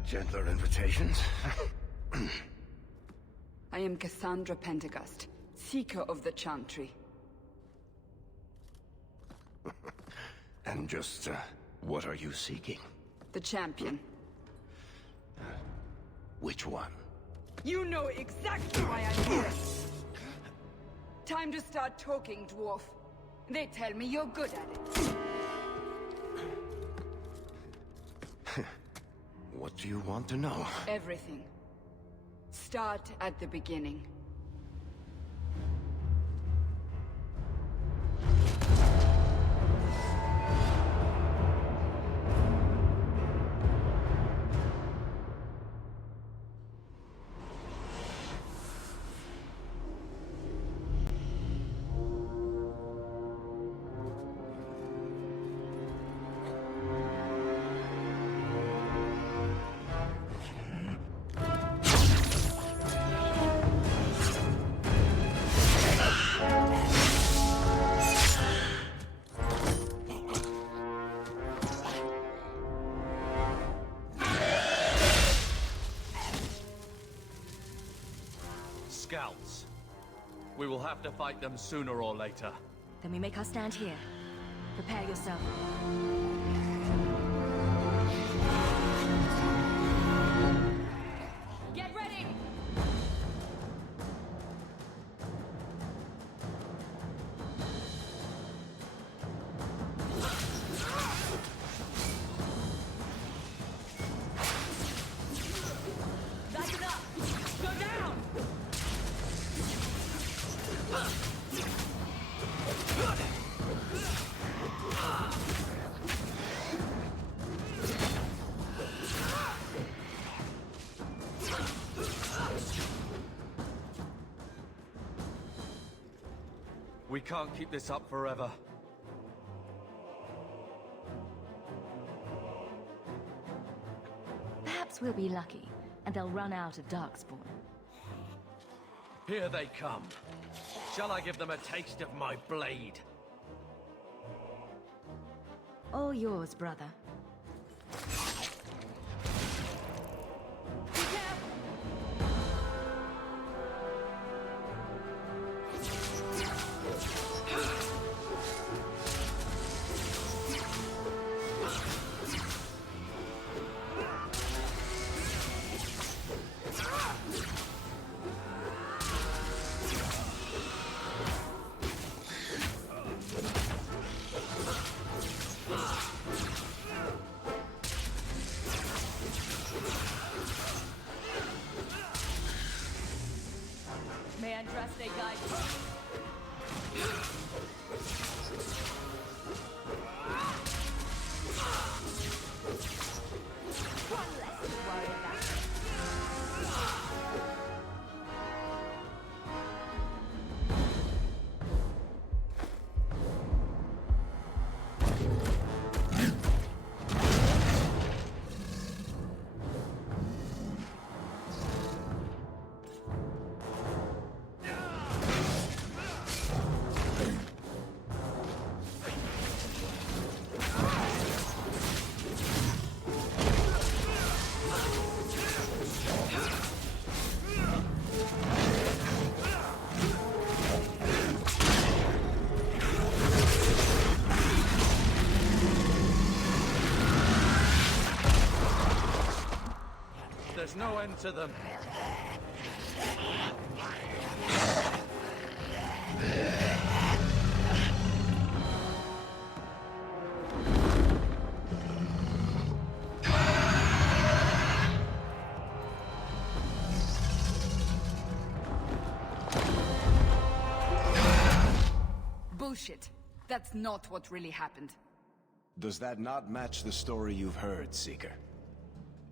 got gentler invitations? I am Cassandra Pendergast, Seeker of the Chantry. And just, what are you seeking? The champion. Which one? You know exactly why I'm here! Time to start talking, dwarf. They tell me you're good at it. What do you want to know? Everything. Start at the beginning. Scouts. We will have to fight them sooner or later. Then we make our stand here. Prepare yourself. Get ready! Back it up! Go down! We can't keep this up forever. Perhaps we'll be lucky, and they'll run out of Darkspawn. Here they come. Shall I give them a taste of my blade? All yours, brother. May Andraste guide you. One less to worry about. There's no end to them. Bullshit. That's not what really happened. Does that not match the story you've heard, Seeker?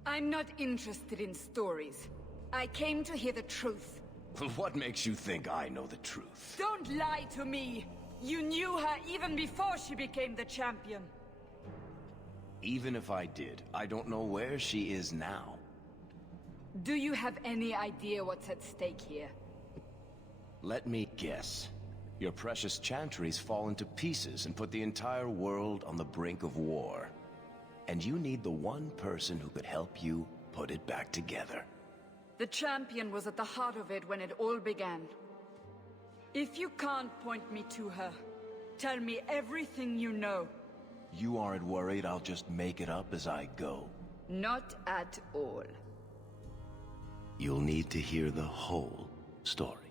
I'm not interested in stories. I came to hear the truth. What makes you think I know the truth? Don't lie to me! You knew her even before she became the champion. Even if I did, I don't know where she is now. Do you have any idea what's at stake here? Let me guess. Your precious chantry's fallen to pieces and put the entire world on the brink of war. And you need the one person who could help you put it back together. The champion was at the heart of it when it all began. If you can't point me to her, tell me everything you know. You aren't worried I'll just make it up as I go? Not at all. You'll need to hear the whole story.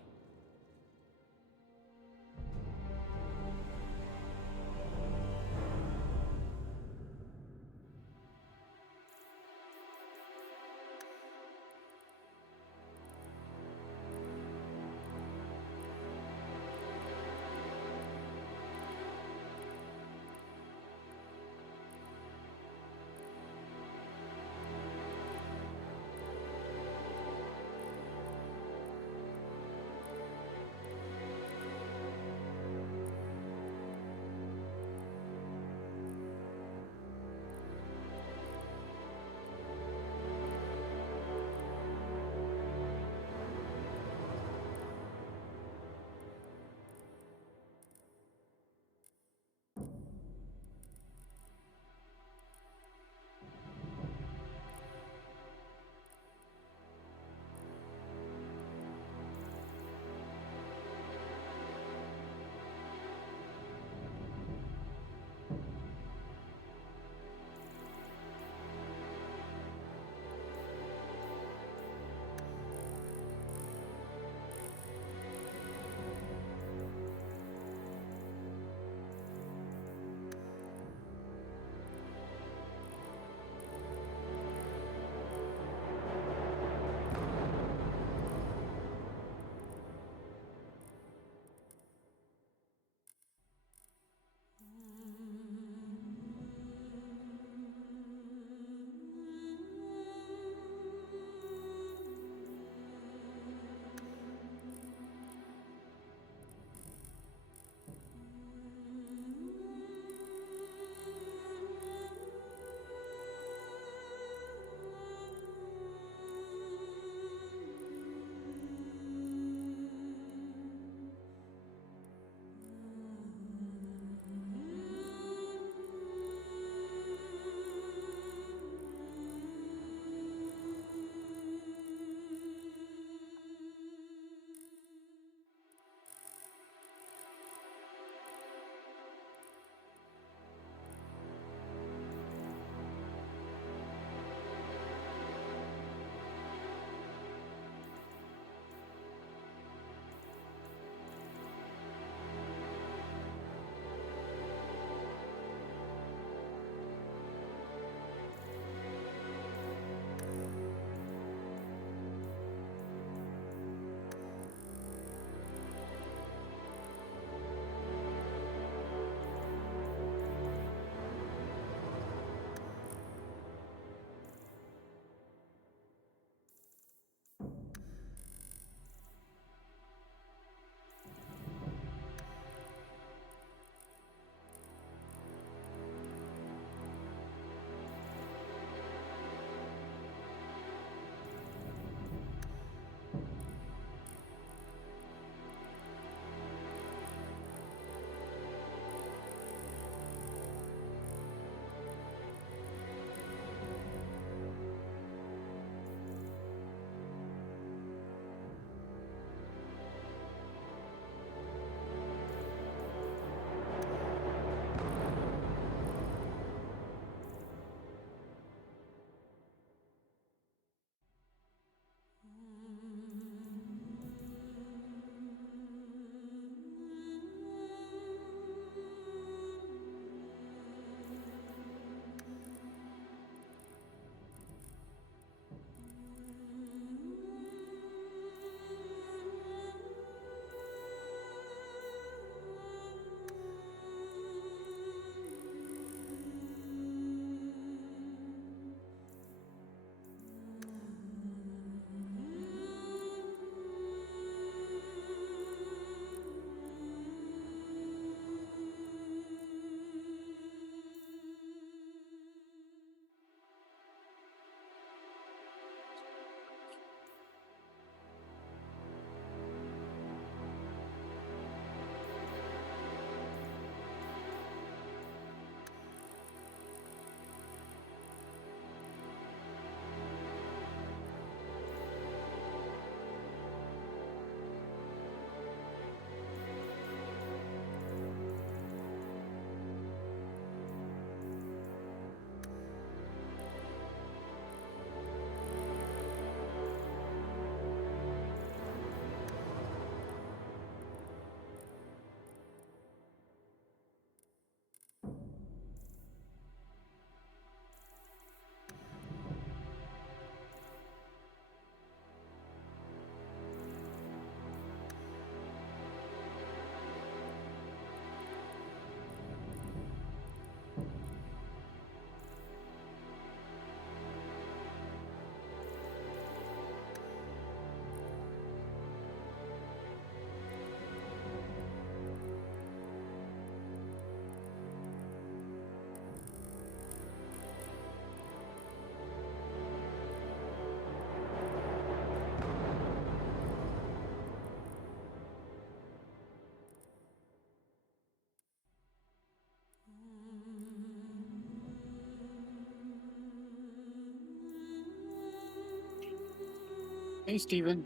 Hey, Steven.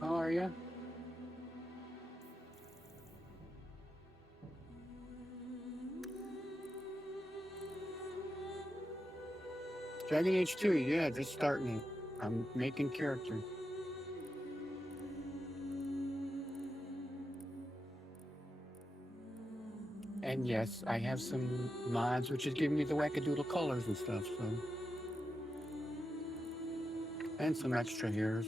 How are you? Dragon Age 2, yeah, just starting it. I'm making character. And yes, I have some mods which is giving me the wackadoodle colors and stuff, so. And some extra hairs.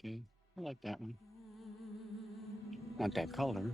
Okay, I like that one. Not that color.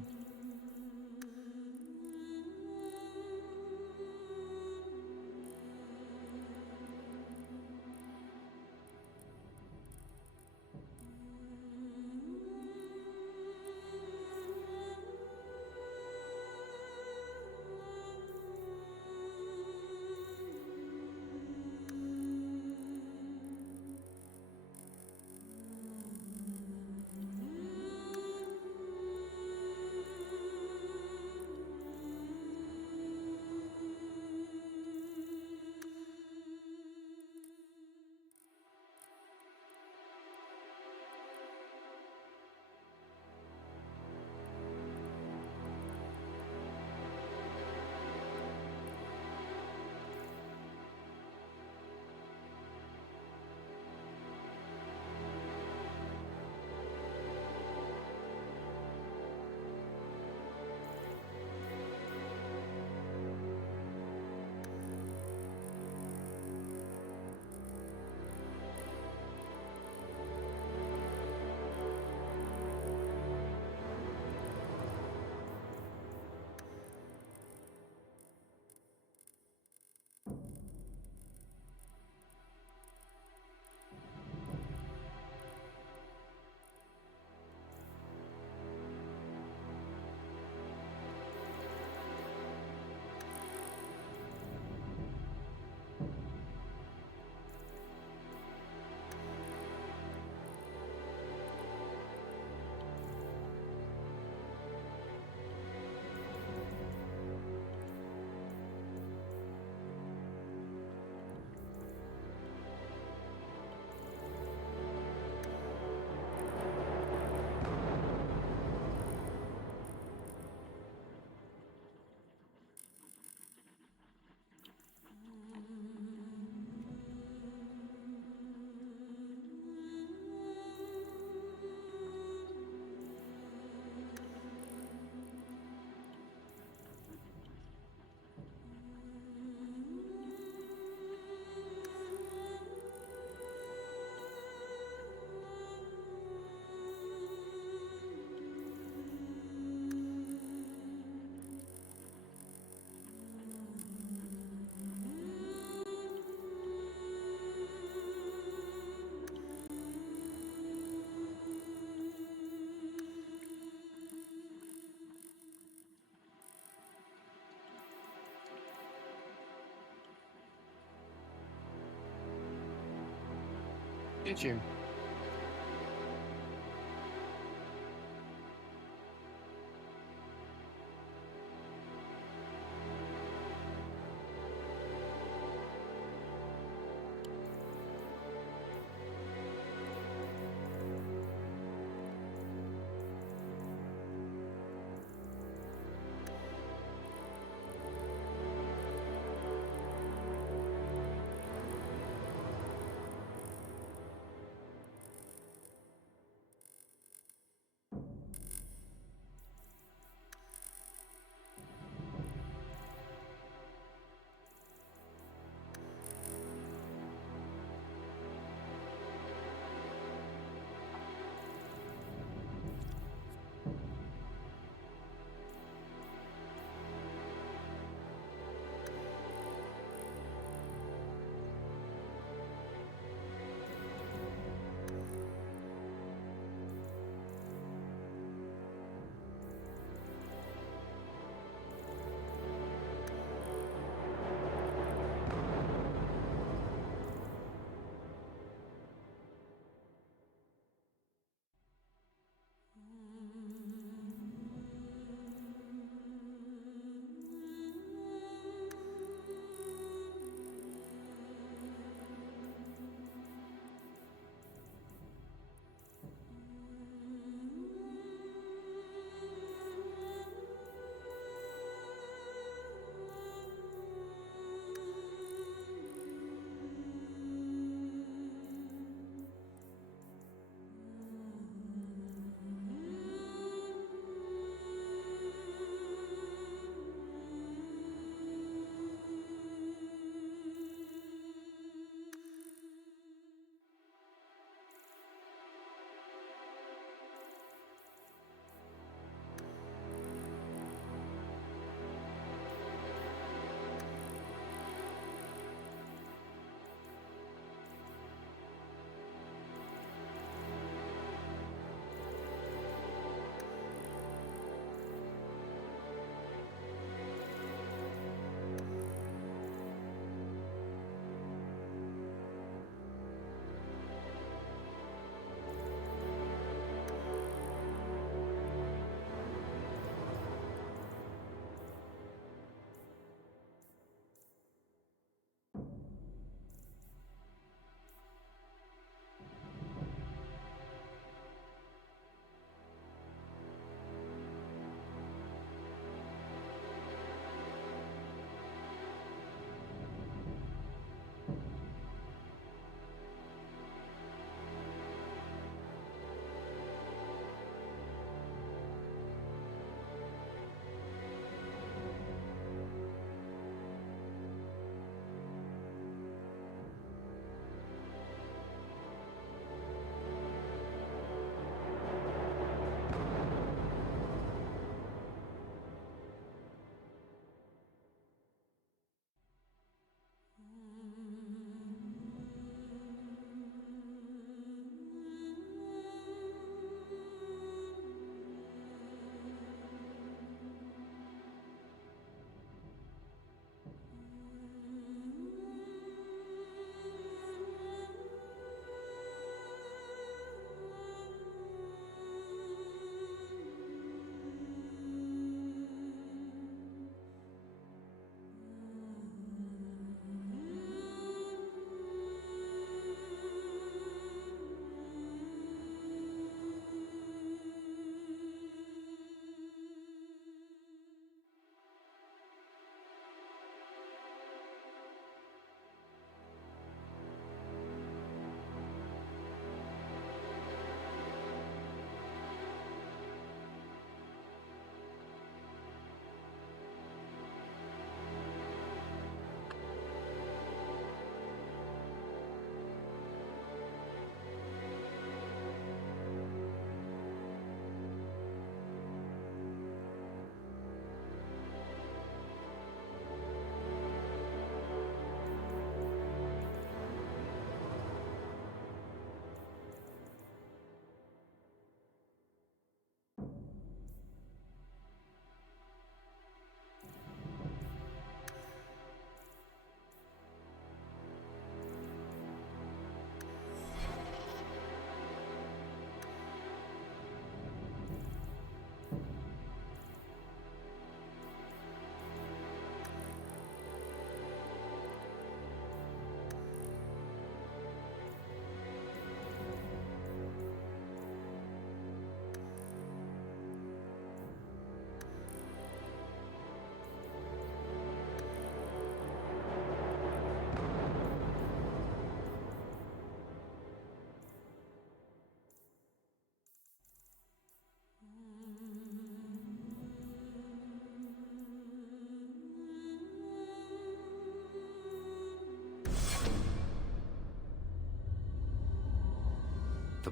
Did you?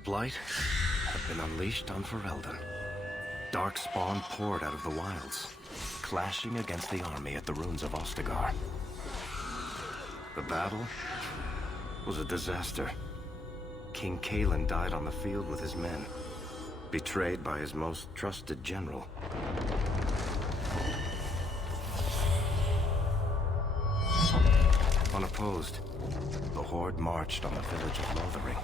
Blight have been unleashed on Ferelden. Darkspawn poured out of the wilds, clashing against the army at the ruins of Ostagar. The battle was a disaster. King Cailan died on the field with his men, betrayed by his most trusted general. Unopposed, the Horde marched on the village of Lothering.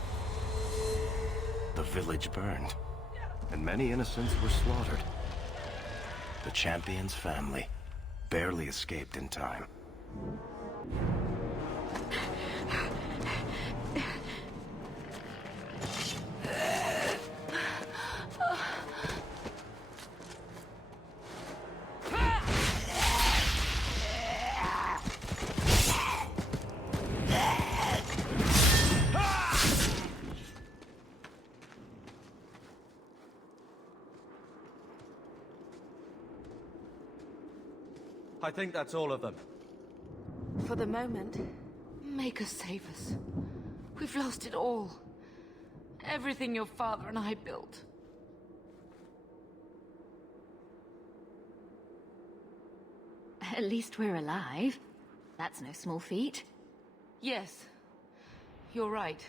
The village burned, and many innocents were slaughtered. The Champion's family barely escaped in time. I think that's all of them. For the moment, make us save us. We've lost it all. Everything your father and I built. At least we're alive. That's no small feat. Yes, you're right.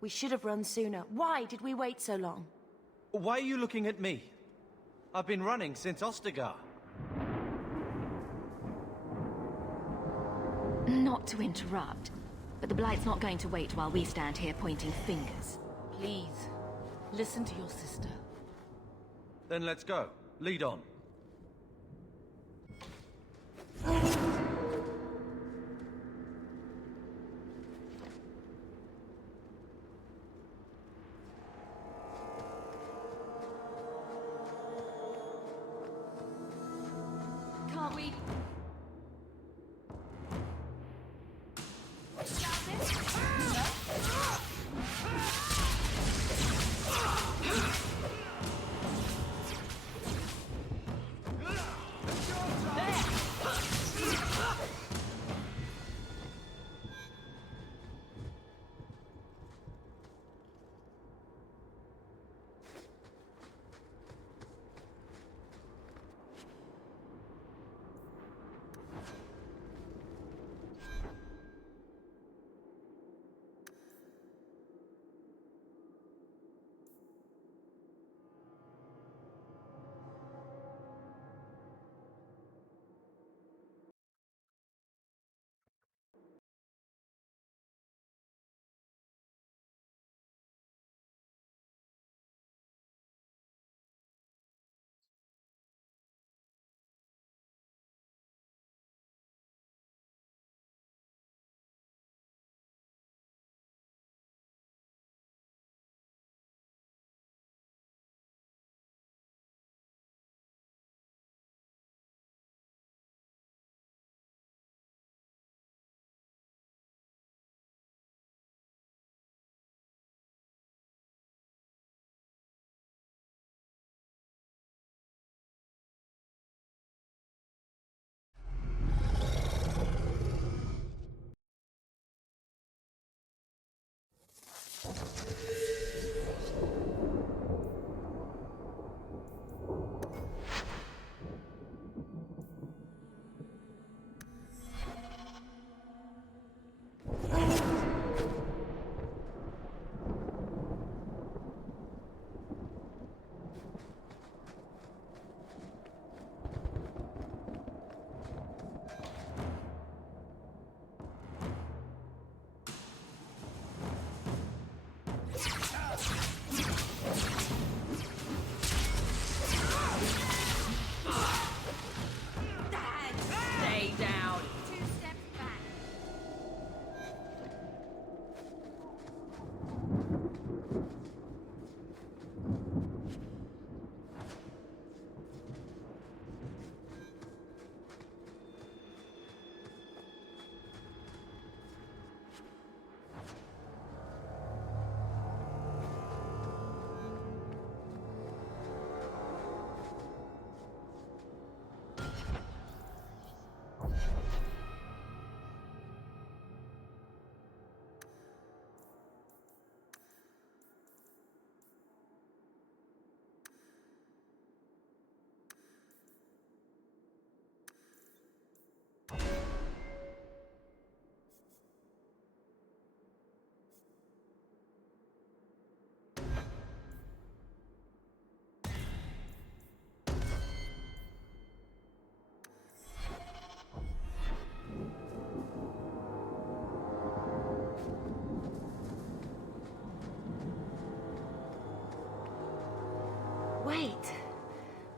We should have run sooner. Why did we wait so long? Why are you looking at me? I've been running since Ostagar. Not to interrupt, but the Blight's not going to wait while we stand here pointing fingers. Please, listen to your sister. Then let's go. Lead on. Can't we...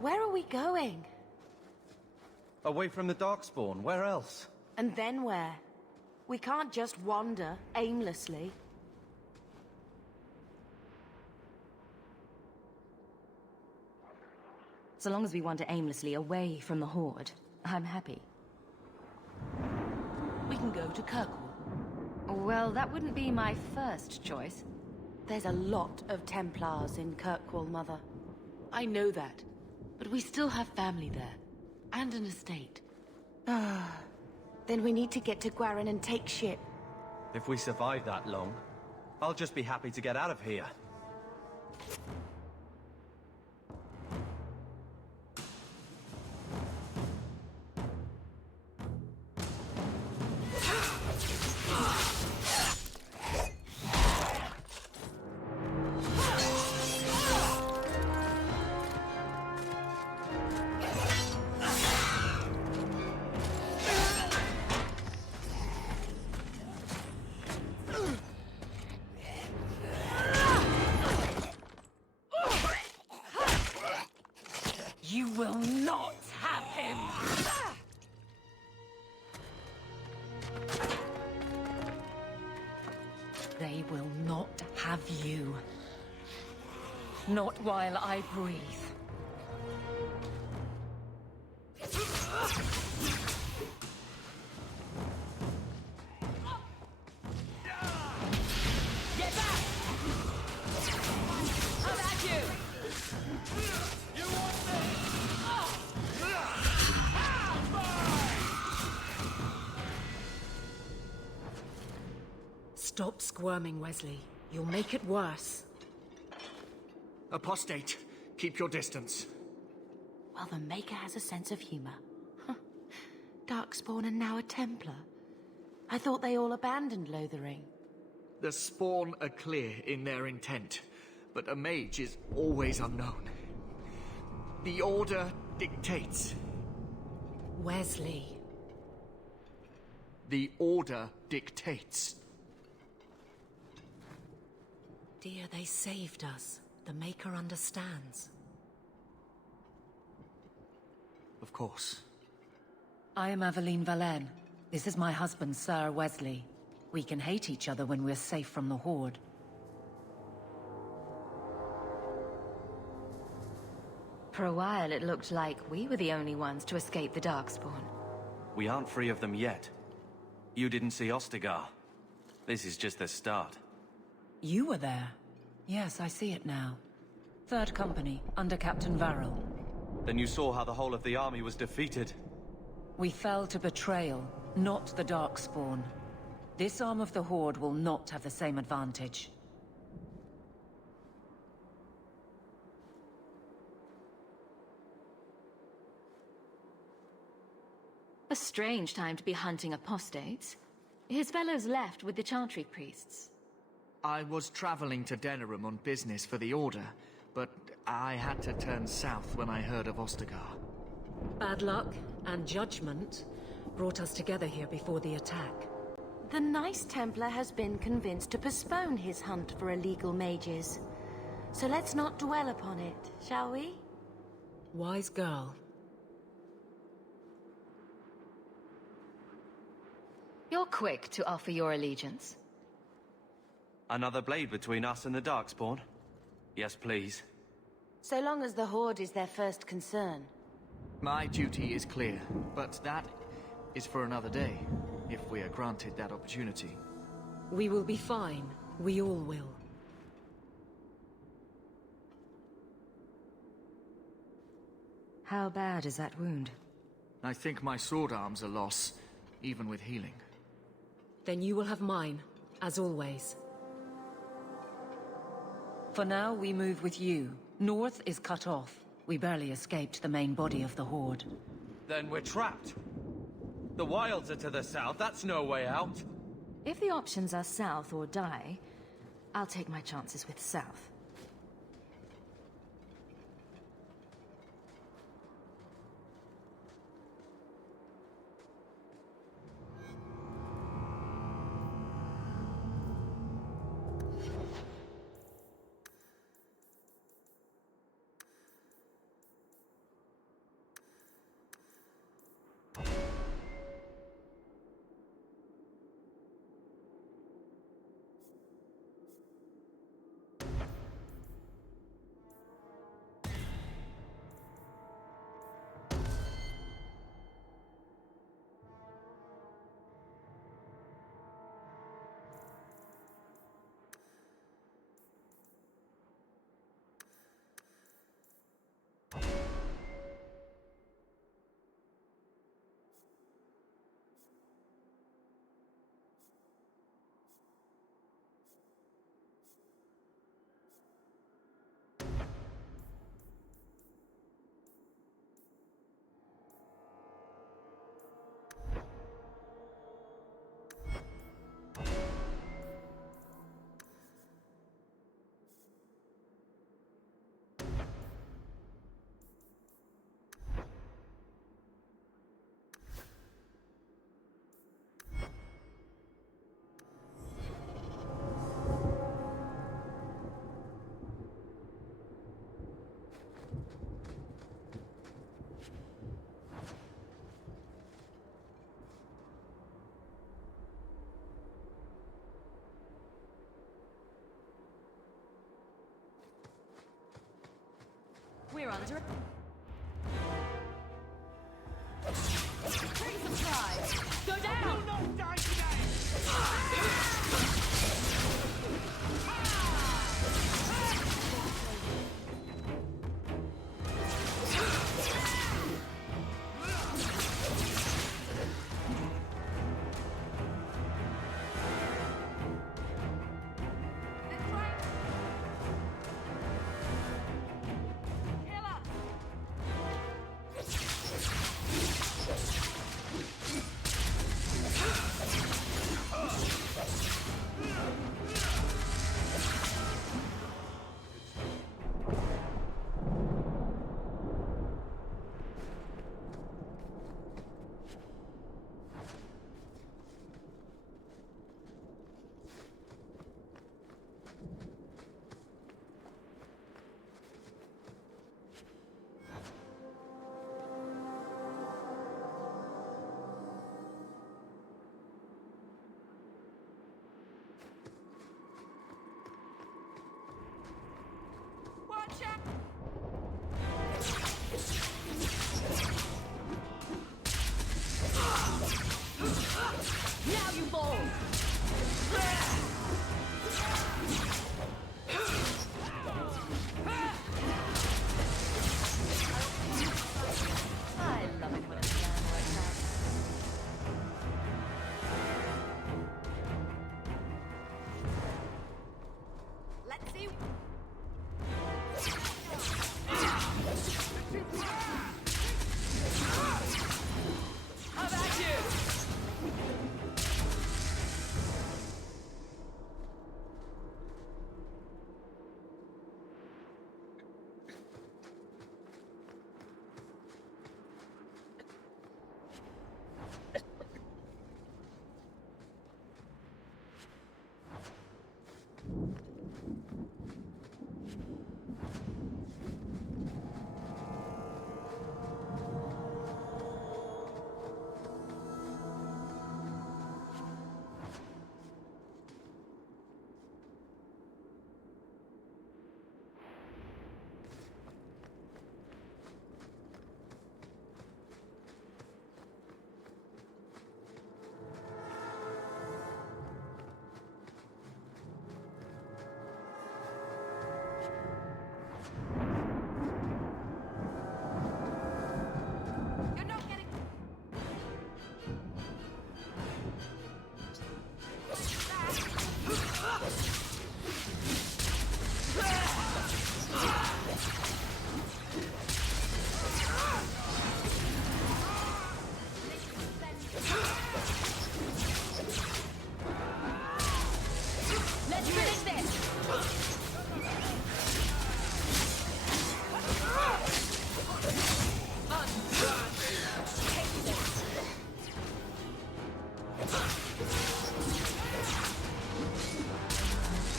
Where are we going? Away from the Darkspawn, where else? And then where? We can't just wander aimlessly. So long as we wander aimlessly away from the Horde, I'm happy. We can go to Kirkwall. Well, that wouldn't be my first choice. There's a lot of Templars in Kirkwall, Mother. I know that. But we still have family there. And an estate. Then we need to get to Gwaren and take ship. If we survive that long, I'll just be happy to get out of here. You will not have him! They will not have you. Not while I breathe. Get back! How about you? Stop squirming, Wesley. You'll make it worse. Apostate, keep your distance. Well, the Maker has a sense of humor. Huh. Darkspawn and now a Templar. I thought they all abandoned Lothering. The Spawn are clear in their intent, but a mage is always unknown. The Order dictates. Wesley. The Order dictates. Dear, they saved us. The Maker understands. Of course. I am Aveline Valenne. This is my husband, Sir Wesley. We can hate each other when we're safe from the Horde. For a while, it looked like we were the only ones to escape the Darkspawn. We aren't free of them yet. You didn't see Ostagar. This is just the start. You were there. Yes, I see it now. Third Company, under Captain Varel. Then you saw how the whole of the army was defeated. We fell to betrayal, not the Darkspawn. This arm of the Horde will not have the same advantage. A strange time to be hunting apostates. His fellows left with the Chantry priests. I was traveling to Denerim on business for the Order, but I had to turn south when I heard of Ostagar. Bad luck and judgment brought us together here before the attack. The nice Templar has been convinced to postpone his hunt for illegal mages. So let's not dwell upon it, shall we? Wise girl. You're quick to offer your allegiance. Another blade between us and the Darkspawn? Yes, please. So long as the Horde is their first concern. My duty is clear, but that is for another day, if we are granted that opportunity. We will be fine. We all will. How bad is that wound? I think my sword arm's a loss, even with healing. Then you will have mine, as always. For now, we move with you. North is cut off. We barely escaped the main body of the Horde. Then we're trapped. The wilds are to the south, that's no way out. If the options are south or die, I'll take my chances with south. Go down! Now you fall! I love it when a plan works out. Let's see. How about you? You're not getting. Let's finish this!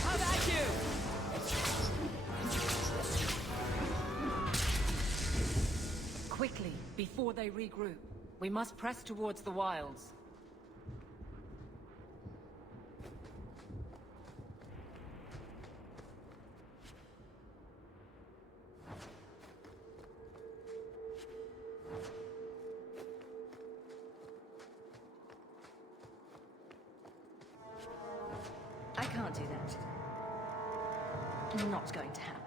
How about you? Quickly, before they regroup. We must press towards the wilds. I can't do that. Not going to happen.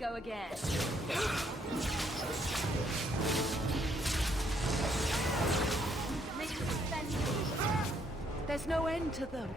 go again. Make them defend you. There's no end to them.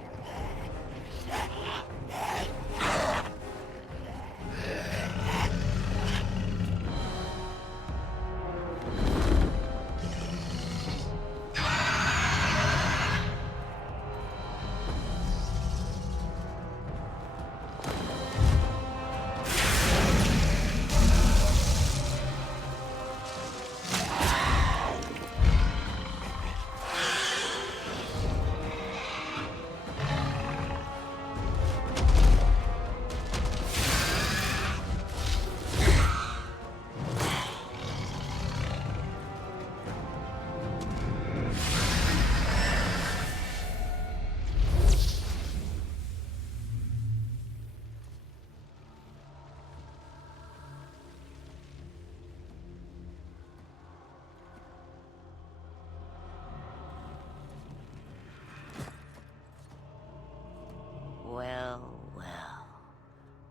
Well, well.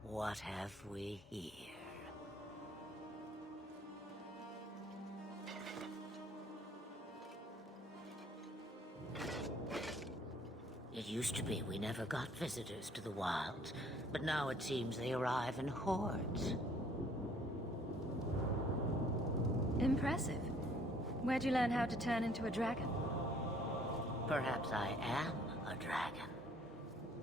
What have we here? It used to be we never got visitors to the wilds, but now it seems they arrive in hordes. Impressive. Where'd you learn how to turn into a dragon? Perhaps I am a dragon.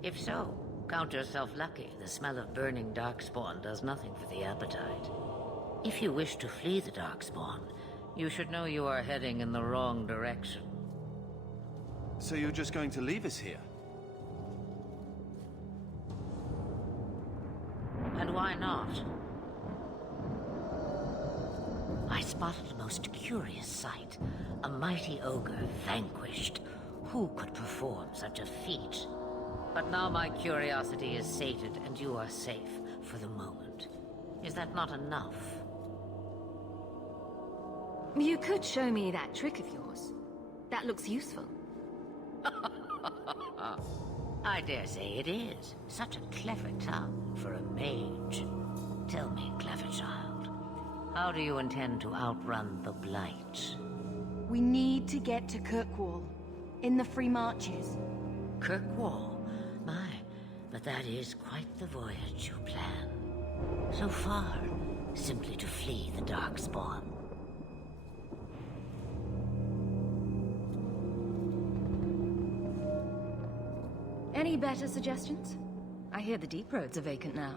If so, count yourself lucky. The smell of burning darkspawn does nothing for the appetite. If you wish to flee the darkspawn, you should know you are heading in the wrong direction. So you're just going to leave us here? And why not? I spotted a most curious sight. A mighty ogre vanquished. Who could perform such a feat? But now my curiosity is sated, and you are safe for the moment. Is that not enough? You could show me that trick of yours. That looks useful. I dare say it is. Such a clever tongue for a mage. Tell me, clever child, how do you intend to outrun the Blight? We need to get to Kirkwall, in the Free Marches. Kirkwall? My, but that is quite the voyage you plan. So far, simply to flee the Darkspawn. Any better suggestions? I hear the deep roads are vacant now.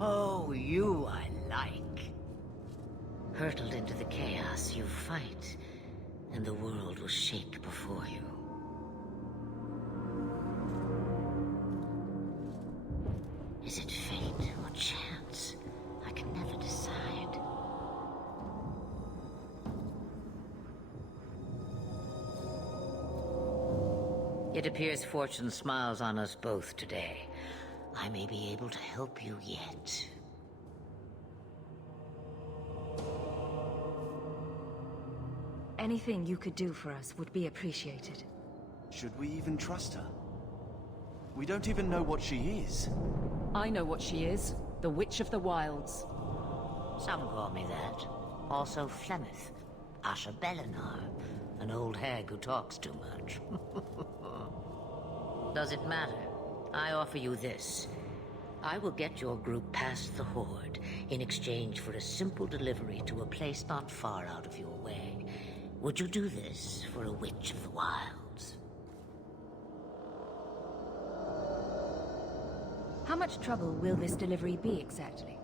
Oh, you I like. Hurtled into the chaos, you fight, and the world will shake before you. Is it fate or chance? I can never decide. It appears fortune smiles on us both today. I may be able to help you yet. Anything you could do for us would be appreciated. Should we even trust her? We don't even know what she is. I know what she is. The Witch of the Wilds. Some call me that. Also Flemeth, Asha Belinar, an old hag who talks too much. Does it matter? I offer you this. I will get your group past the Horde in exchange for a simple delivery to a place not far out of your way. Would you do this for a Witch of the Wilds? How much trouble will this delivery be exactly?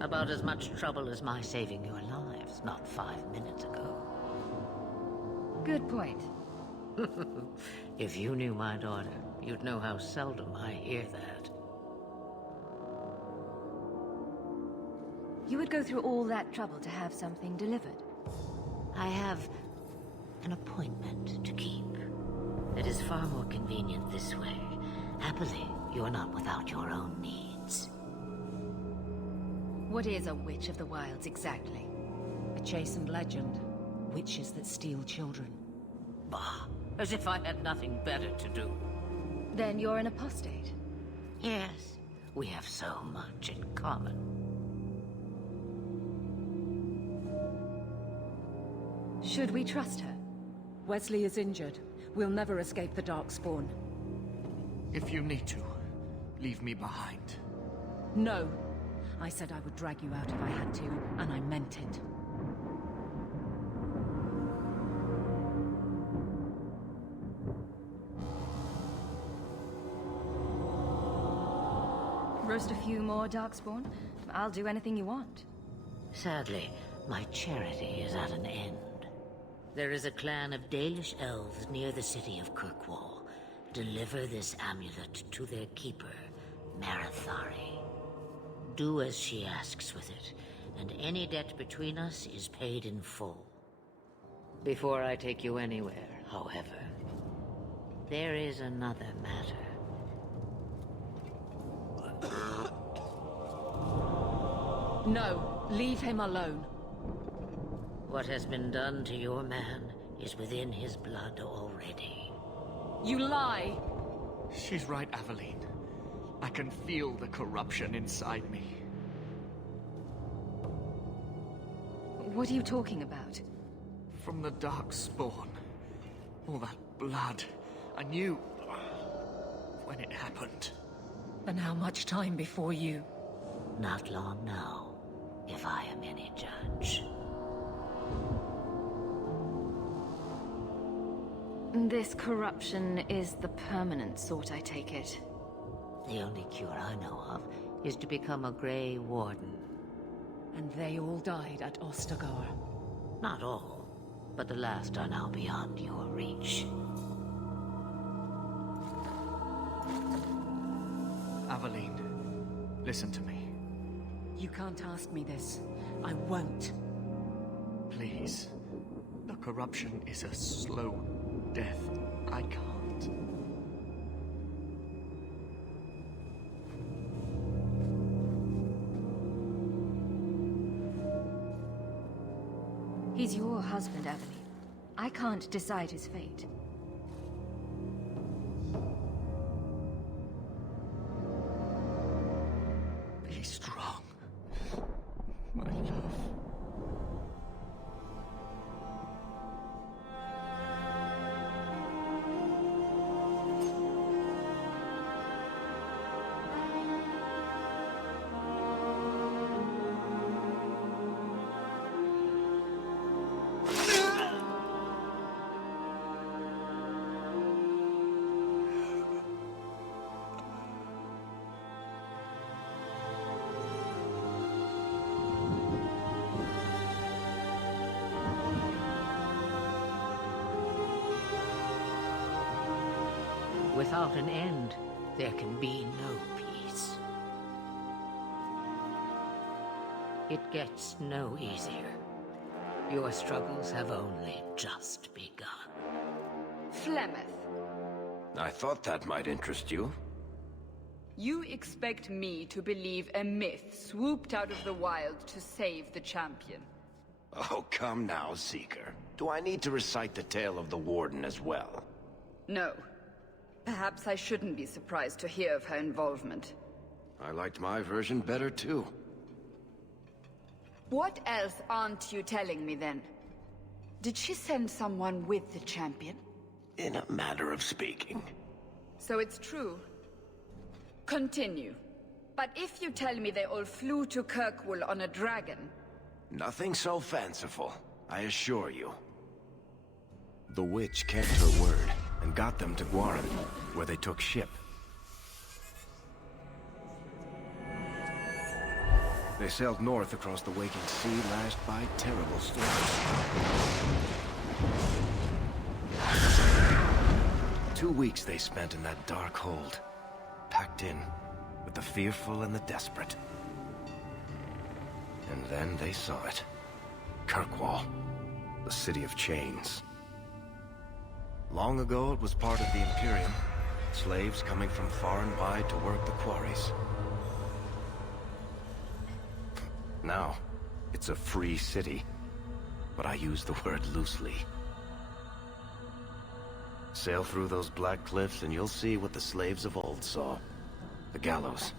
About as much trouble as my saving your lives not 5 minutes ago. Good point. If you knew my daughter, you'd know how seldom I hear that. You would go through all that trouble to have something delivered? I have an appointment to keep. It is far more convenient this way. Happily, you're not without your own needs. What is a Witch of the Wilds exactly? A chastened legend. Witches that steal children. Bah, as if I had nothing better to do. Then you're an apostate. Yes, We have so much in common. Should we trust her? Wesley is injured. We'll never escape the Darkspawn. If you need to, leave me behind. No. I said I would drag you out if I had to, and I meant it. Roast a few more Darkspawn? I'll do anything you want. Sadly, my charity is at an end. There is a clan of Dalish elves near the city of Kirkwall. Deliver this amulet to their keeper, Marithari. Do as she asks with it, and any debt between us is paid in full. Before I take you anywhere, however, there is another matter. No, leave him alone. What has been done to your man is within his blood already. You lie! She's right, Aveline. I can feel the corruption inside me. What are you talking about? From the Darkspawn. All that blood. I knew when it happened. And how much time before you? Not long now, if I am any judge. This corruption is the permanent sort, I take it. The only cure I know of is to become a Grey Warden. And they all died at Ostagar. Not all, but the last are now beyond your reach. Aveline, listen to me. You can't ask me this. I won't. Please. The corruption is a slow death. I can't. He's your husband, Aveline. I can't decide his fate. Be strong, my love. Without an end, there can be no peace. It gets no easier. Your struggles have only just begun. Flemeth, I thought that might interest you. you expect me to believe a myth swooped out of the wild to save the champion? Oh, come now, Seeker. Do I need to recite the tale of the Warden as well? No. Perhaps I shouldn't be surprised to hear of her involvement. I liked my version better, too. What else aren't you telling me, then? Did she send someone with the champion? In a matter of speaking. So it's true. Continue. But if you tell me they all flew to Kirkwall on a dragon... Nothing so fanciful, I assure you. The witch kept her word, and got them to Guaran, where they took ship. They sailed north across the waking sea, lashed by terrible storms. 2 weeks they spent in that dark hold, packed in with the fearful and the desperate. And then they saw it. Kirkwall, the city of chains. Long ago, it was part of the Imperium. Slaves coming from far and wide to work the quarries. Now, it's a free city. But I use the word loosely. Sail through those black cliffs and you'll see what the slaves of old saw. The gallows.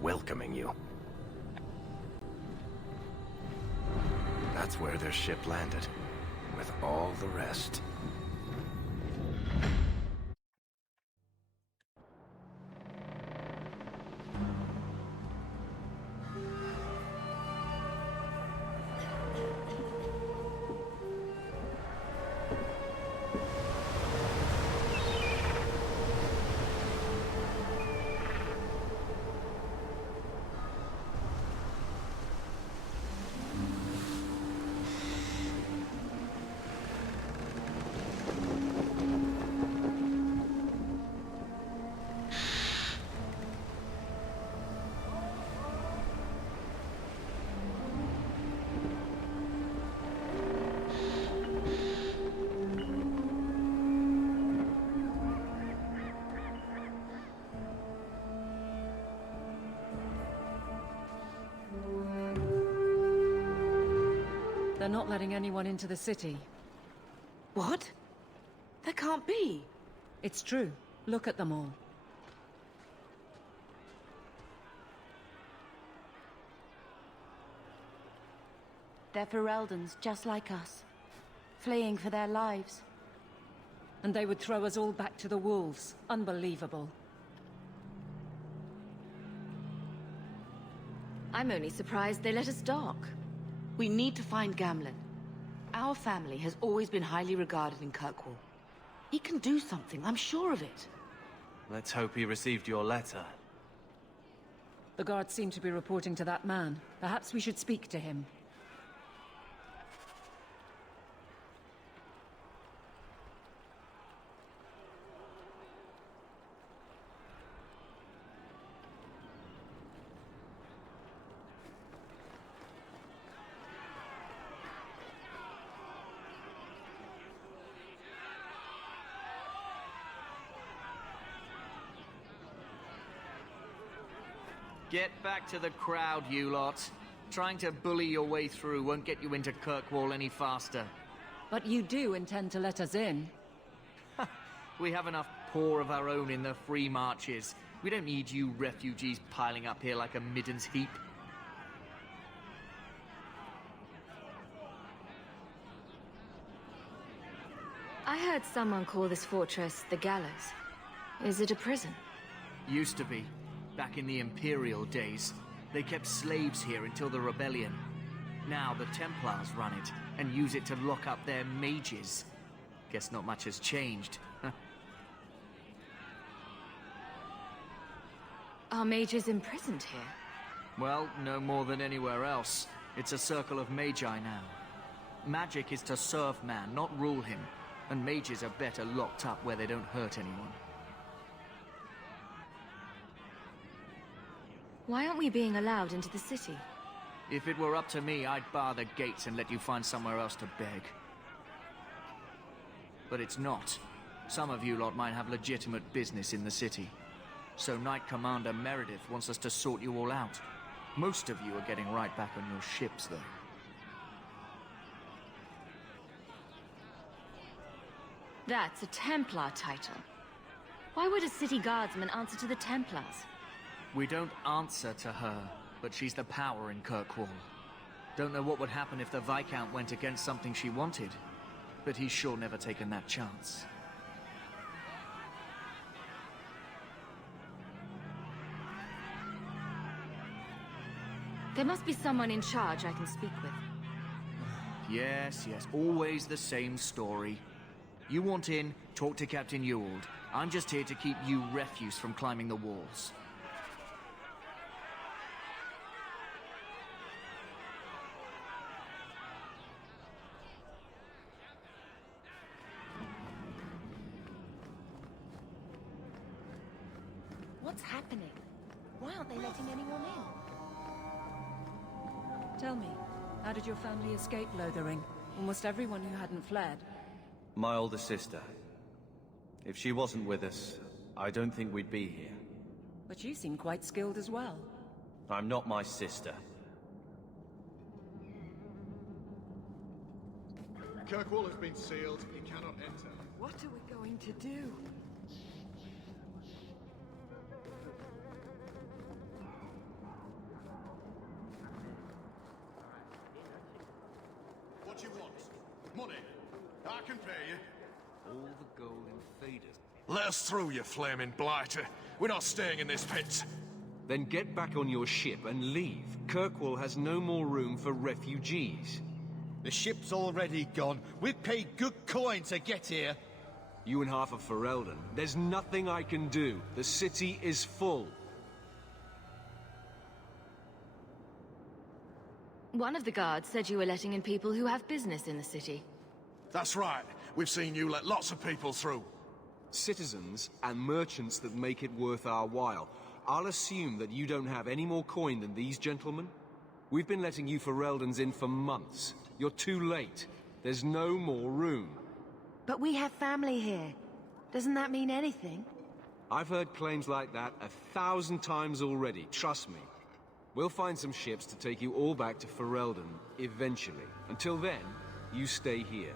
welcoming you. That's where their ship landed, with all the rest. They're not letting anyone into the city. What? That can't be. It's true. Look at them all. They're Fereldans, just like us. Fleeing for their lives. And they would throw us all back to the wolves. Unbelievable. I'm only surprised they let us dock. We need to find Gamlen. Our family has always been highly regarded in Kirkwall. He can do something, I'm sure of it. Let's hope he received your letter. The guards seem to be reporting to that man. Perhaps we should speak to him. Get back to the crowd, you lot. Trying to bully your way through won't get you into Kirkwall any faster. But you do intend to let us in. We have enough poor of our own in the free marches. We don't need you refugees piling up here like a middens heap. I heard someone call this fortress the Gallows. Is it a prison? Used to be. Back in the Imperial days. They kept slaves here until the rebellion. Now the Templars run it, and use it to lock up their mages. Guess not much has changed. Are mages imprisoned here? Well, no more than anywhere else. It's a circle of magi now. Magic is to serve man, not rule him. And mages are better locked up where they don't hurt anyone. Why aren't we being allowed into the city? If it were up to me, I'd bar the gates and let you find somewhere else to beg. But it's not. Some of you lot might have legitimate business in the city. So Knight Commander Meredith wants us to sort you all out. Most of you are getting right back on your ships, though. That's a Templar title. Why would a city guardsman answer to the Templars? We don't answer to her, but she's the power in Kirkwall. Don't know what would happen if the Viscount went against something she wanted, but he's sure never taken that chance. There must be someone in charge I can speak with. Yes, always the same story. You want in, talk to Captain Ewald. I'm just here to keep you refuse from climbing the walls. What's happening? Why aren't they letting anyone in? Tell me, how did your family escape Lothering? Almost everyone who hadn't fled. My older sister. If she wasn't with us, I don't think we'd be here. But you seem quite skilled as well. I'm not my sister. Kirkwall has been sealed. He cannot enter. What are we going to do? what you want. Money. I can pay you. All the gold in Thedas. Let us through, you flaming blighter. We're not staying in this pit. Then get back on your ship and leave. Kirkwall has no more room for refugees. The ship's already gone. We've paid good coin to get here. You and half of Ferelden. There's nothing I can do. The city is full. One of the guards said you were letting in people who have business in the city. That's right. We've seen you let lots of people through. Citizens and merchants that make it worth our while. I'll assume that you don't have any more coin than these gentlemen. We've been letting you Fereldans in for months. You're too late. There's no more room. But we have family here. Doesn't that mean anything? I've heard claims like that 1,000 times already, trust me. We'll find some ships to take you all back to Ferelden, eventually. Until then, you stay here.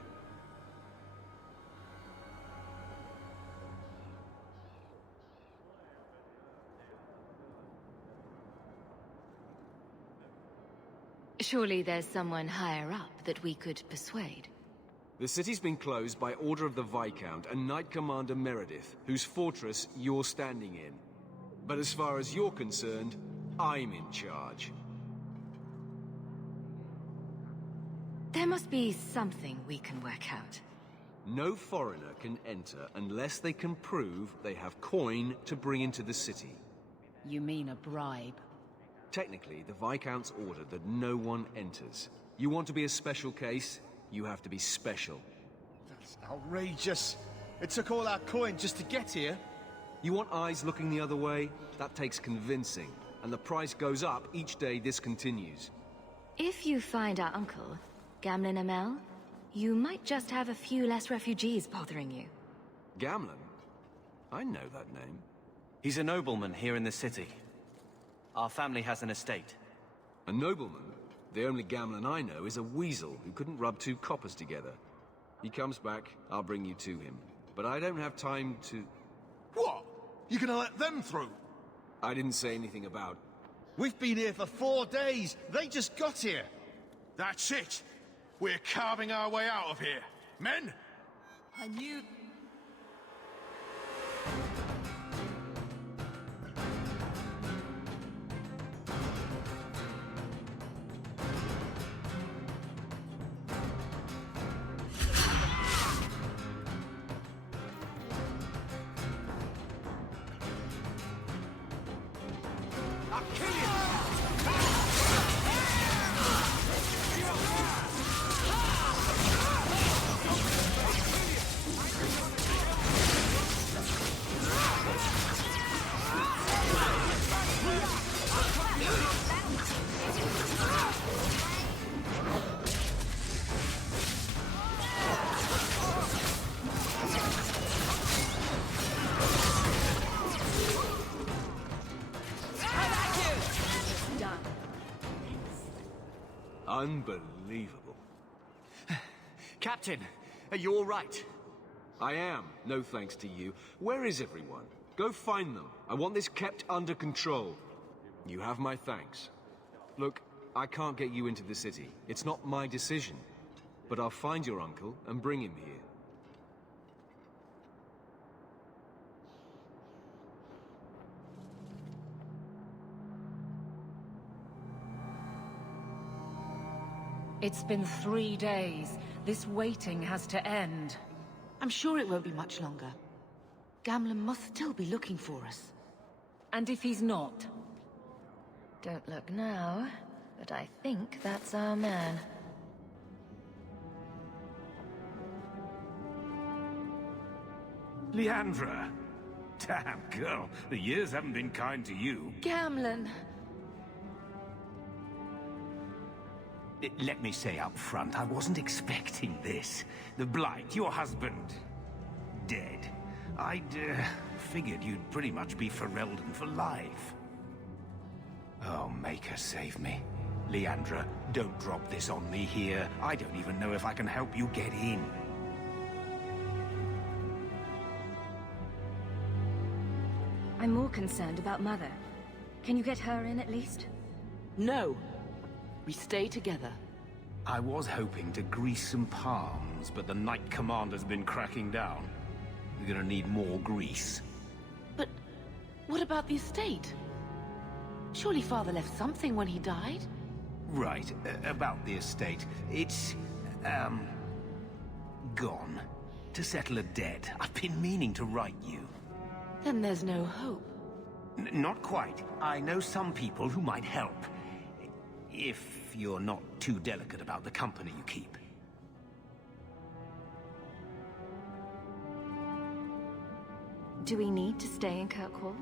Surely there's someone higher up that we could persuade. The city's been closed by order of the Viscount and Knight Commander Meredith, whose fortress you're standing in. But as far as you're concerned, I'm in charge. There must be something we can work out. No foreigner can enter unless they can prove they have coin to bring into the city. You mean a bribe? Technically, the Viscount's ordered that no one enters. You want to be a special case, you have to be special. That's outrageous. It took all our coin just to get here. You want eyes looking the other way? That takes convincing. And the price goes up each day this continues. If you find our uncle, Gamlen Amel, you might just have a few less refugees bothering you. Gamlen? I know that name. He's a nobleman here in the city. Our family has an estate. A nobleman? The only Gamlen I know is a weasel who couldn't rub two coppers together. He comes back, I'll bring you to him. But I don't have time to... What? You gonna let them through? I didn't say anything about... We've been here for 4 days. They just got here. That's it. We're carving our way out of here. Men? I knew... Unbelievable. Captain, are you all right? I am, no thanks to you. Where is everyone? Go find them. I want this kept under control. You have my thanks. Look, I can't get you into the city. It's not my decision. But I'll find your uncle and bring him here. It's been 3 days. This waiting has to end. I'm sure it won't be much longer. Gamlen must still be looking for us. And if he's not? Don't look now, but I think that's our man. Leandra! Damn, girl, the years haven't been kind to you. Gamlen! Let me say up front, I wasn't expecting this. The Blight, your husband, dead. I'd figured you'd pretty much be Ferelden for life. Oh, Maker, save me. Leandra, don't drop this on me here. I don't even know if I can help you get in. I'm more concerned about Mother. Can you get her in at least? No. We stay together. I was hoping to grease some palms, but the Knight Commander's been cracking down. We're gonna need more grease. But what about the estate? Surely Father left something when he died? Right, about the estate. It's, gone. To settle a debt. I've been meaning to write you. Then there's no hope. Not quite. I know some people who might help. If you're not too delicate about the company you keep. Do we need to stay in Kirkwall?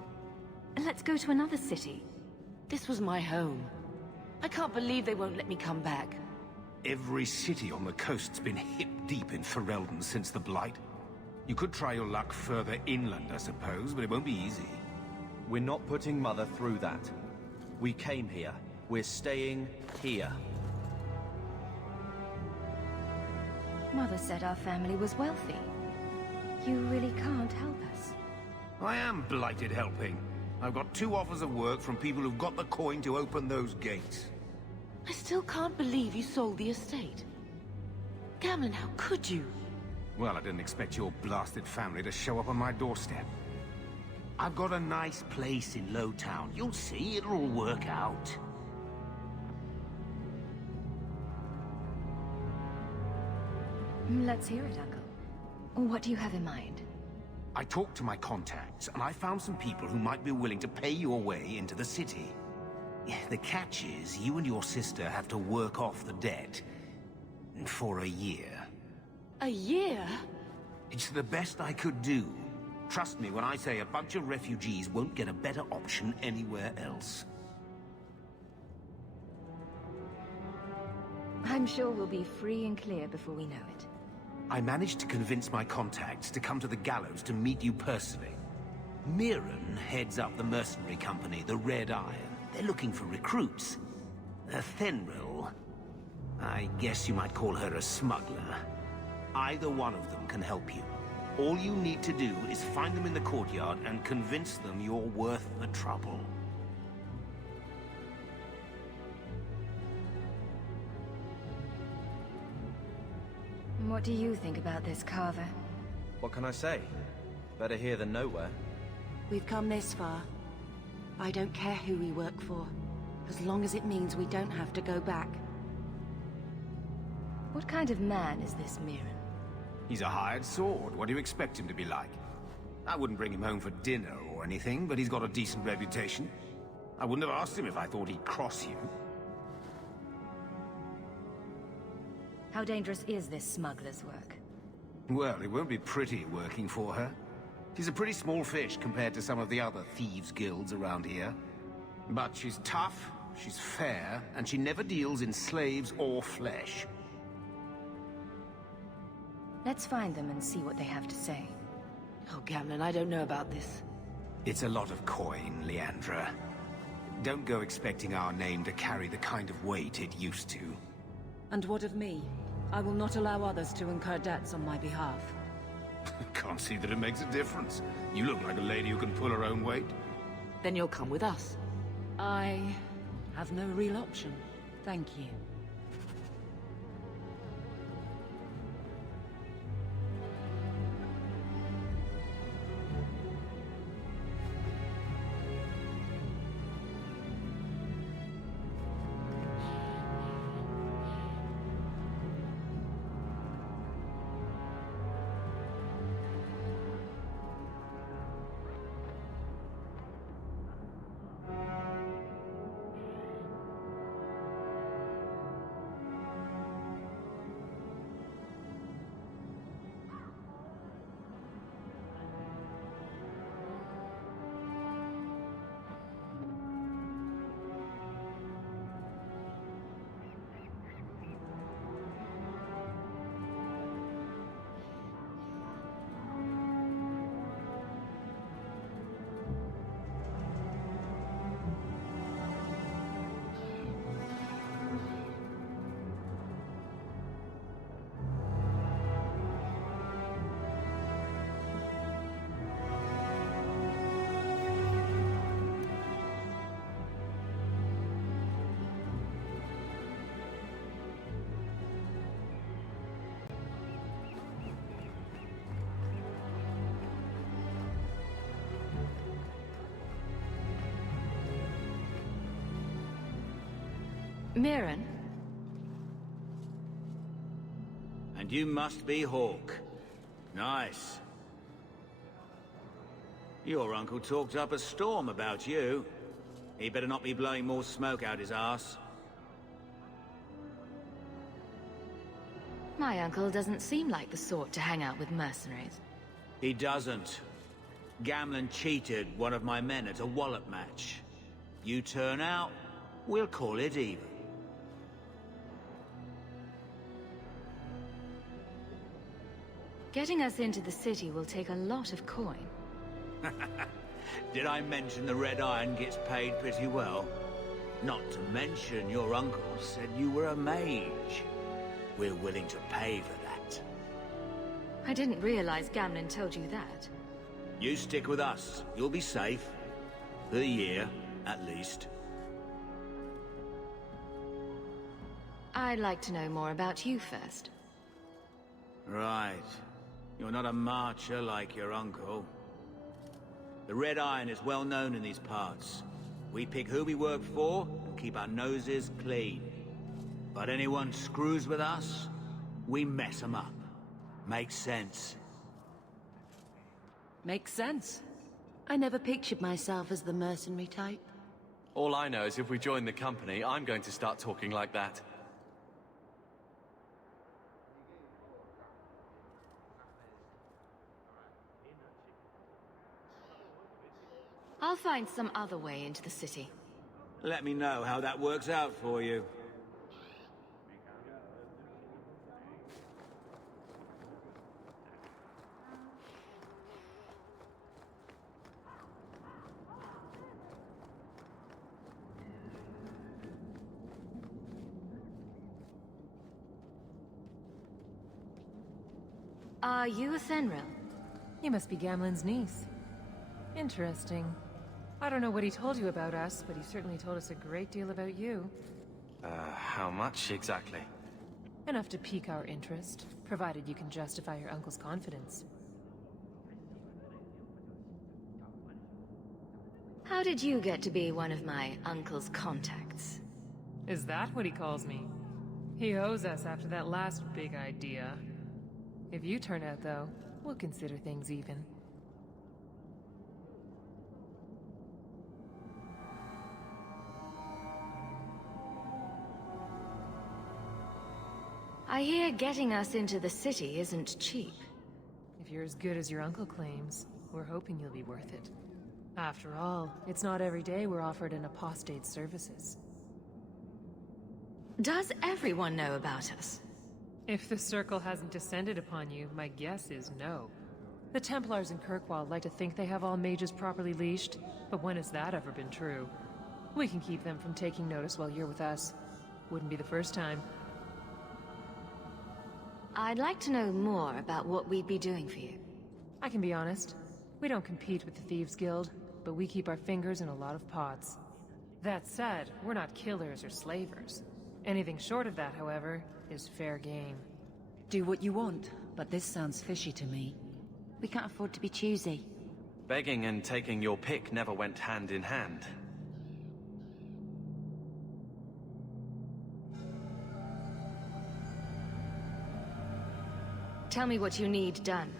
Let's go to another city. This was my home. I can't believe they won't let me come back. Every city on the coast's been hip-deep in Ferelden since the Blight. You could try your luck further inland, I suppose, but it won't be easy. We're not putting Mother through that. We came here. We're staying here. Mother said our family was wealthy. You really can't help us. I am blighted helping. I've got 2 offers of work from people who've got the coin to open those gates. I still can't believe you sold the estate. Gamlen, how could you? Well, I didn't expect your blasted family to show up on my doorstep. I've got a nice place in Lowtown. You'll see, it'll all work out. Let's hear it, Uncle. What do you have in mind? I talked to my contacts, and I found some people who might be willing to pay your way into the city. The catch is, you and your sister have to work off the debt. For a year. A year? It's the best I could do. Trust me when I say a bunch of refugees won't get a better option anywhere else. I'm sure we'll be free and clear before we know it. I managed to convince my contacts to come to the gallows to meet you personally. Mirren heads up the mercenary company, the Red Iron. They're looking for recruits. Fenril, I guess you might call her a smuggler. Either one of them can help you. All you need to do is find them in the courtyard and convince them you're worth the trouble. What do you think about this, Carver? What can I say? Better here than nowhere. We've come this far. I don't care who we work for, as long as it means we don't have to go back. What kind of man is this Mirren? He's a hired sword. What do you expect him to be like? I wouldn't bring him home for dinner or anything, but he's got a decent reputation. I wouldn't have asked him if I thought he'd cross you. How dangerous is this smuggler's work? Well, it won't be pretty working for her. She's a pretty small fish compared to some of the other thieves' guilds around here. But she's tough, she's fair, and she never deals in slaves or flesh. Let's find them and see what they have to say. Oh, Gamlen, I don't know about this. It's a lot of coin, Leandra. Don't go expecting our name to carry the kind of weight it used to. And what of me? I will not allow others to incur debts on my behalf. Can't see that it makes a difference. You look like a lady who can pull her own weight. Then you'll come with us. I have no real option. Thank you. Mirren? And you must be Hawke. Nice. Your uncle talked up a storm about you. He better not be blowing more smoke out his arse. My uncle doesn't seem like the sort to hang out with mercenaries. He doesn't. Gamlen cheated one of my men at a wallop match. You turn out, we'll call it even. Getting us into the city will take a lot of coin. Did I mention the Red Iron gets paid pretty well? Not to mention your uncle said you were a mage. We're willing to pay for that. I didn't realize Gamlen told you that. You stick with us. You'll be safe. For the year, at least. I'd like to know more about you first. Right. You're not a marcher like your uncle. The Red Iron is well known in these parts. We pick who we work for and keep our noses clean. But anyone screws with us, we mess them up. Makes sense. Makes sense. I never pictured myself as the mercenary type. All I know is if we join the company, I'm going to start talking like that. I'll find some other way into the city. Let me know how that works out for you. Are you a Fenrir? You must be Gamlen's niece. Interesting. I don't know what he told you about us, but he certainly told us a great deal about you. How much exactly? Enough to pique our interest, provided you can justify your uncle's confidence. How did you get to be one of my uncle's contacts? Is that what he calls me? He owes us after that last big idea. If you turn out, though, we'll consider things even. I hear getting us into the city isn't cheap. If you're as good as your uncle claims, we're hoping you'll be worth it. After all, it's not every day we're offered an apostate's services. Does everyone know about us? If the Circle hasn't descended upon you, my guess is no. The Templars in Kirkwall like to think they have all mages properly leashed, but when has that ever been true? We can keep them from taking notice while you're with us. Wouldn't be the first time. I'd like to know more about what we'd be doing for you. I can be honest. We don't compete with the Thieves Guild, but we keep our fingers in a lot of pots. That said, we're not killers or slavers. Anything short of that, however, is fair game. Do what you want, but this sounds fishy to me. We can't afford to be choosy. Begging and taking your pick never went hand in hand. Tell me what you need done.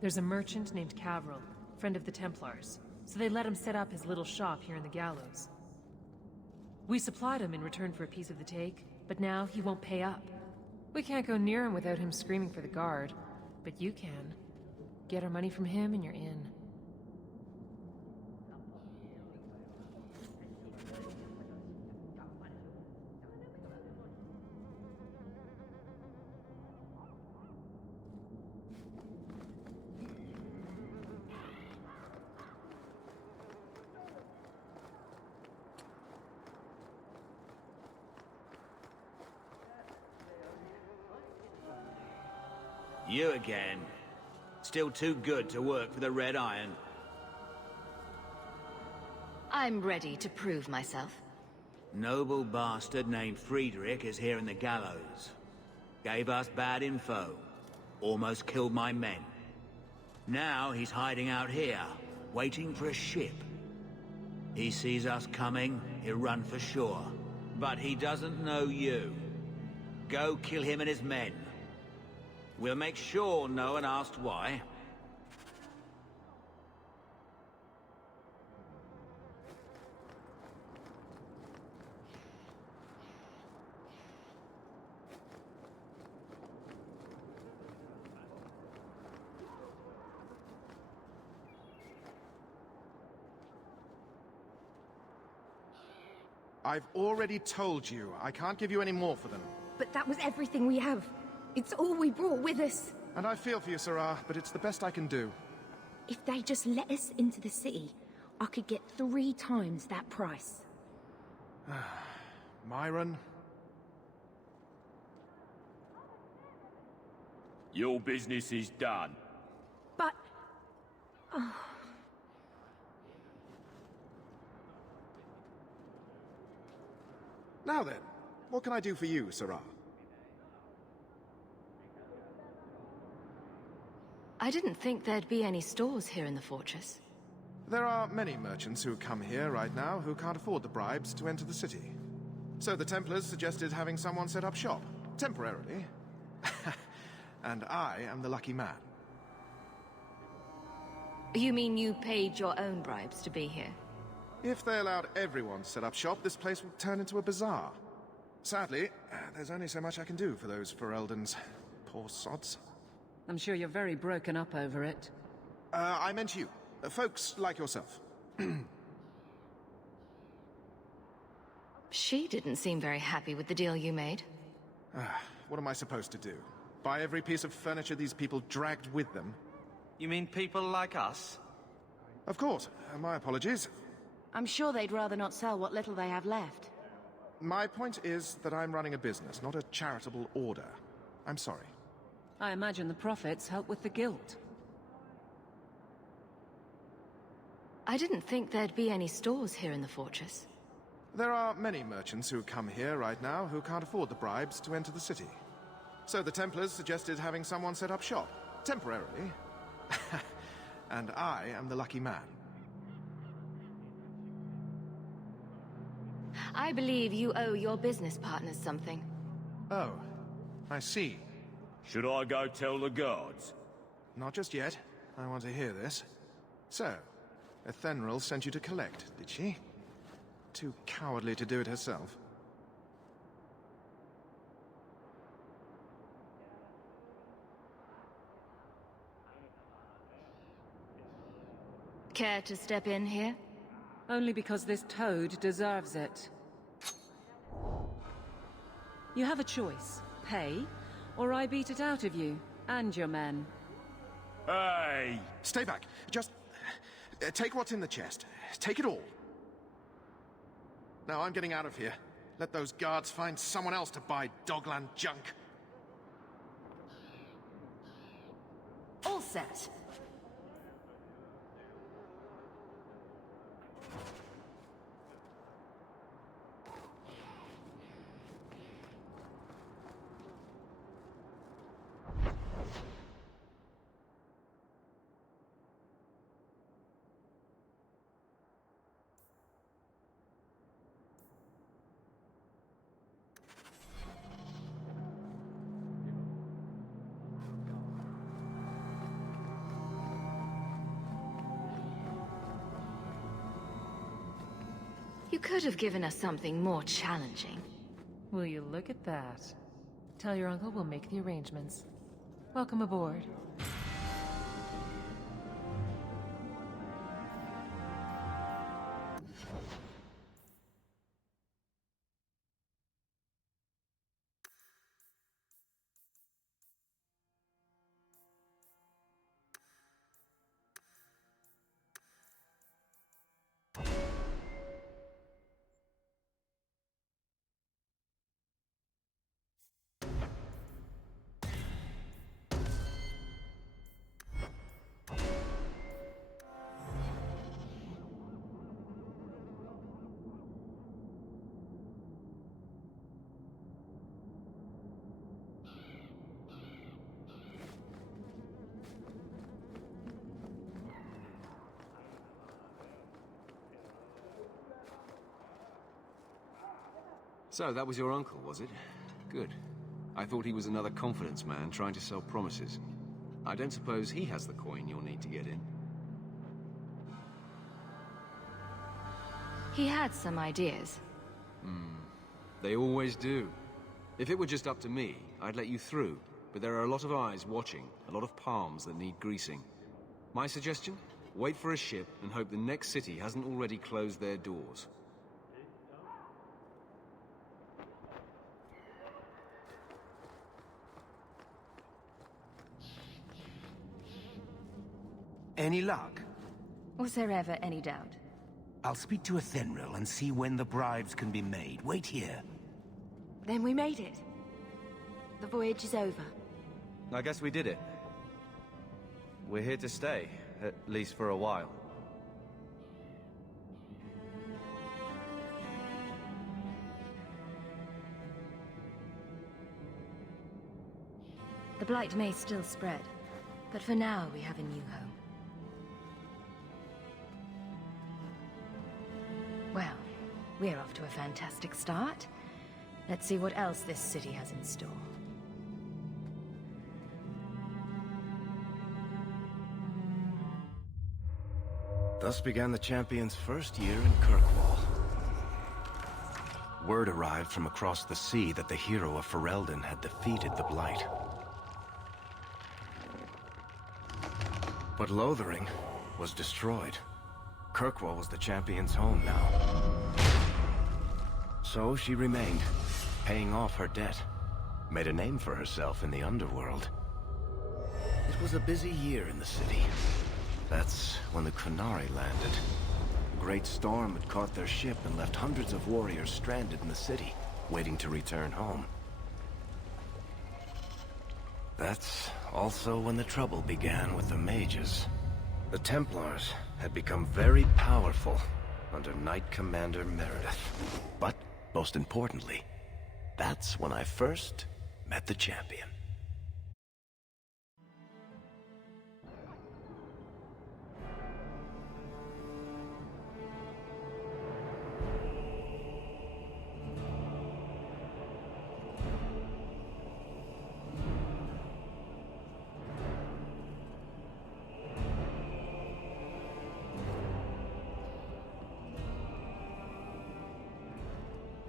There's a merchant named Cavril, friend of the Templars, so they let him set up his little shop here in the Gallows. We supplied him in return for a piece of the take, but now he won't pay up. We can't go near him without him screaming for the guard, but you can. Get our money from him and you're in. You again. Still too good to work for the Red Iron. I'm ready to prove myself. Noble bastard named Friedrich is here in the Gallows. Gave us bad info. Almost killed my men. Now he's hiding out here, waiting for a ship. He sees us coming, he'll run for sure. But he doesn't know you. Go kill him and his men. We'll make sure no one asks why. I've already told you, I can't give you any more for them. But that was everything we have. It's all we brought with us. And I feel for you, Sarah, but it's the best I can do. If they just let us into the city, I could get 3 times that price. Myron? Your business is done. But... Oh. Now then, what can I do for you, Sarah? I didn't think there'd be any stores here in the fortress. There are many merchants who come here right now who can't afford the bribes to enter the city. So the Templars suggested having someone set up shop, temporarily. And I am the lucky man. You mean you paid your own bribes to be here? If they allowed everyone to set up shop, this place would turn into a bazaar. Sadly, there's only so much I can do for those Fereldans. Poor sods. I'm sure you're very broken up over it. I meant you. Folks like yourself. She didn't seem very happy with the deal you made. What am I supposed to do? Buy every piece of furniture these people dragged with them? You mean people like us? Of course. My apologies. I'm sure they'd rather not sell what little they have left. My point is that I'm running a business, not a charitable order. I'm sorry. I imagine the profits help with the guilt. I didn't think there'd be any stores here in the fortress. There are many merchants who come here right now who can't afford the bribes to enter the city. So the Templars suggested having someone set up shop, temporarily. And I am the lucky man. I believe you owe your business partners something. Oh, I see. Should I go tell the guards? Not just yet. I want to hear this. So, Ethenril sent you to collect, did she? Too cowardly to do it herself. Care to step in here? Only because this toad deserves it. You have a choice. Pay, or I beat it out of you, and your men. Hey! Stay back. Just... take what's in the chest. Take it all. Now I'm getting out of here. Let those guards find someone else to buy Dogland junk. All set. You could have given us something more challenging. Will you look at that? Tell your uncle we'll make the arrangements. Welcome aboard. So, that was your uncle, was it? Good. I thought he was another confidence man trying to sell promises. I don't suppose he has the coin you'll need to get in. He had some ideas. They always do. If it were just up to me, I'd let you through. But there are a lot of eyes watching, a lot of palms that need greasing. My suggestion? Wait for a ship and hope the next city hasn't already closed their doors. Any luck? Was there ever any doubt? I'll speak to Athenril and see when the bribes can be made. Wait here. Then we made it. The voyage is over. I guess we did it. We're here to stay, at least for a while. The Blight may still spread, but for now we have a new home. Well, we're off to a fantastic start. Let's see what else this city has in store. Thus began the Champion's first year in Kirkwall. Word arrived from across the sea that the hero of Ferelden had defeated the Blight. But Lothering was destroyed. Kirkwall was the Champion's home now. So she remained, paying off her debt. Made a name for herself in the underworld. It was a busy year in the city. That's when the Qunari landed. A great storm had caught their ship and left hundreds of warriors stranded in the city, waiting to return home. That's also when the trouble began with the mages. The Templars had become very powerful under Knight Commander Meredith. But, most importantly, that's when I first met the Champion.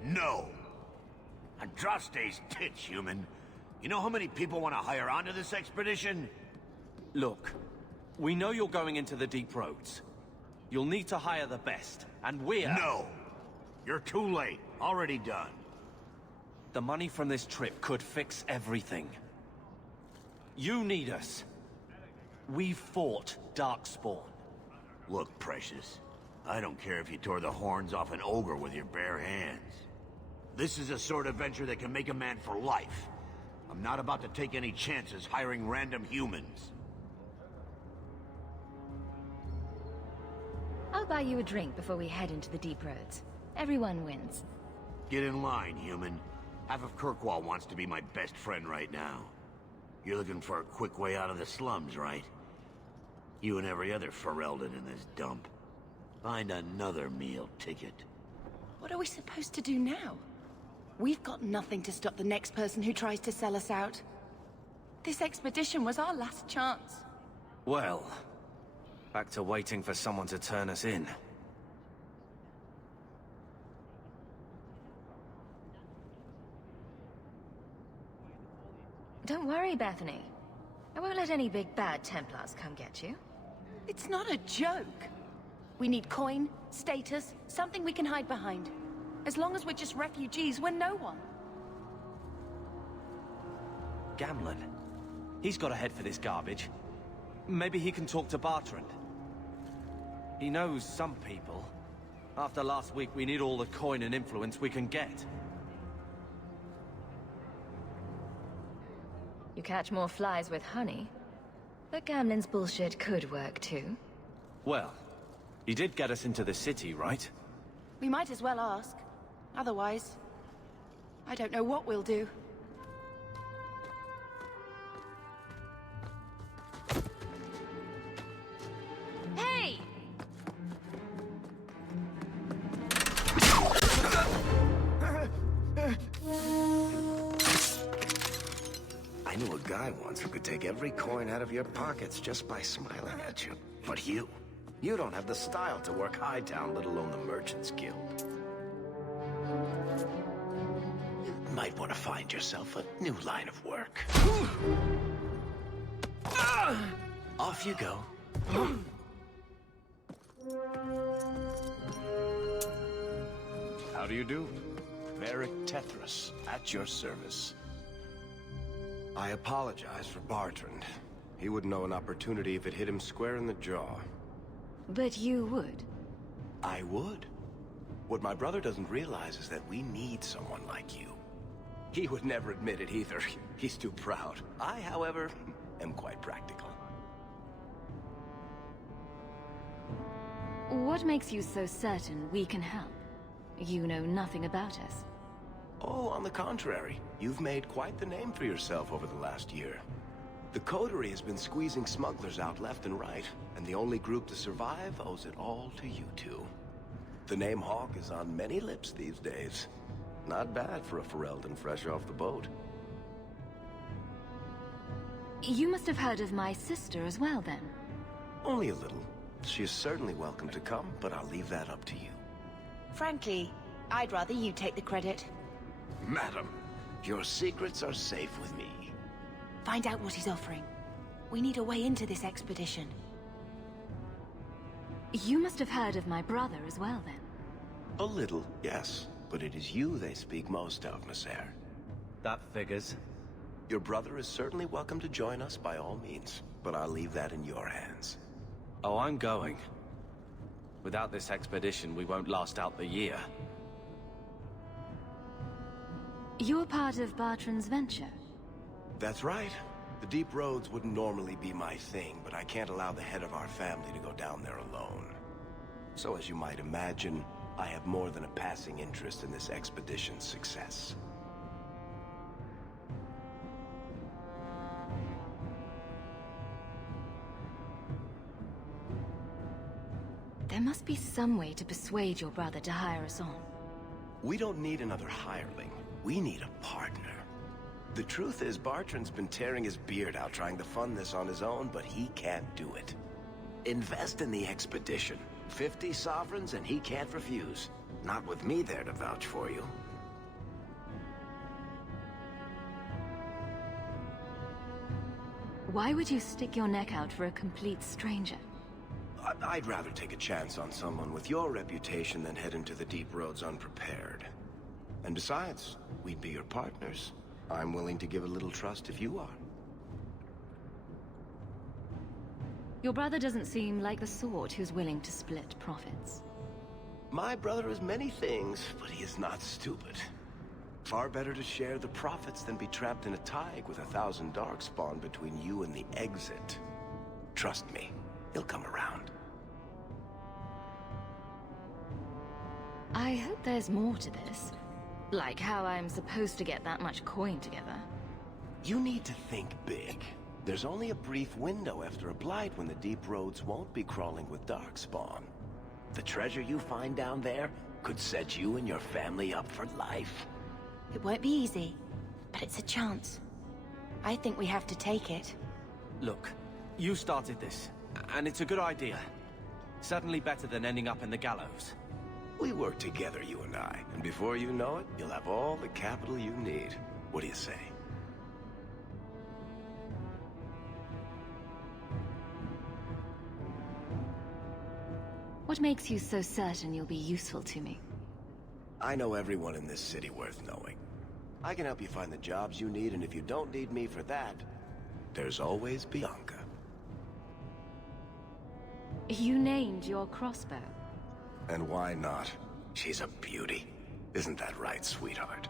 No. Andraste's tits, human. You know how many people want to hire onto this expedition? Look, we know you're going into the deep roads. You'll need to hire the best, and we're... No! You're too late. Already done. The money from this trip could fix everything. You need us. We fought Darkspawn. Look, Precious. I don't care if you tore the horns off an ogre with your bare hands. This is a sort of venture that can make a man for life. I'm not about to take any chances hiring random humans. I'll buy you a drink before we head into the deep roads. Everyone wins. Get in line, human. Half of Kirkwall wants to be my best friend right now. You're looking for a quick way out of the slums, right? You and every other Ferelden in this dump. Find another meal ticket. What are we supposed to do now? We've got nothing to stop the next person who tries to sell us out. This expedition was our last chance. Well, back to waiting for someone to turn us in. Don't worry, Bethany. I won't let any big bad Templars come get you. It's not a joke. We need coin, status, something we can hide behind. As long as we're just refugees, we're no one. Gamlen. He's got a head for this garbage. Maybe he can talk to Bartrand. He knows some people. After last week, we need all the coin and influence we can get. You catch more flies with honey. But Gamlen's bullshit could work too. Well, he did get us into the city, right? We might as well ask. Otherwise, I don't know what we'll do. Hey! guy once who could take every coin out of your pockets just by smiling at you. But you don't have the style to work Hightown, let alone the Merchants Guild. You might want to find yourself a new line of work. Off you go. How do you do? Varric Tethras, at your service. I apologize for Bartrand. He wouldn't know an opportunity if it hit him square in the jaw. But you would. I would. What my brother doesn't realize is that we need someone like you. He would never admit it either. He's too proud. I, however, am quite practical. What makes you so certain we can help? You know nothing about us. Oh, on the contrary. You've made quite the name for yourself over the last year. The Coterie has been squeezing smugglers out left and right, and the only group to survive owes it all to you two. The name Hawk is on many lips these days. Not bad for a Ferelden fresh off the boat. You must have heard of my sister as well, then. Only a little. She is certainly welcome to come, but I'll leave that up to you. Frankly, I'd rather you take the credit. Madam, your secrets are safe with me. Find out what he's offering. We need a way into this expedition. You must have heard of my brother as well, then. A little, yes. But it is you they speak most of, Messer. That figures. Your brother is certainly welcome to join us by all means, but I'll leave that in your hands. Oh, I'm going. Without this expedition, we won't last out the year. You're part of Bartrand's venture? That's right. The deep roads wouldn't normally be my thing, but I can't allow the head of our family to go down there alone. So as you might imagine, I have more than a passing interest in this expedition's success. There must be some way to persuade your brother to hire us on. We don't need another hireling. We need a partner. The truth is, Bartrand's been tearing his beard out trying to fund this on his own, but he can't do it. Invest in the expedition. 50 sovereigns and he can't refuse. Not with me there to vouch for you. Why would you stick your neck out for a complete stranger? I'd rather take a chance on someone with your reputation than head into the deep roads unprepared. And besides, we'd be your partners. I'm willing to give a little trust if you are. Your brother doesn't seem like the sort who's willing to split profits. My brother is many things, but he is not stupid. Far better to share the profits than be trapped in a tide with 1,000 Darkspawn between you and the exit. Trust me, he'll come around. I hope there's more to this. Like how I'm supposed to get that much coin together. You need to think big. There's only a brief window after a blight when the deep roads won't be crawling with Darkspawn. The treasure you find down there could set you and your family up for life. It won't be easy, but it's a chance. I think we have to take it. Look, you started this, and it's a good idea. Certainly better than ending up in the gallows. We work together, you and I, and before you know it, you'll have all the capital you need. What do you say? What makes you so certain you'll be useful to me? I know everyone in this city worth knowing. I can help you find the jobs you need, and if you don't need me for that, there's always Bianca. You named your crossbow. And why not? She's a beauty. Isn't that right, sweetheart?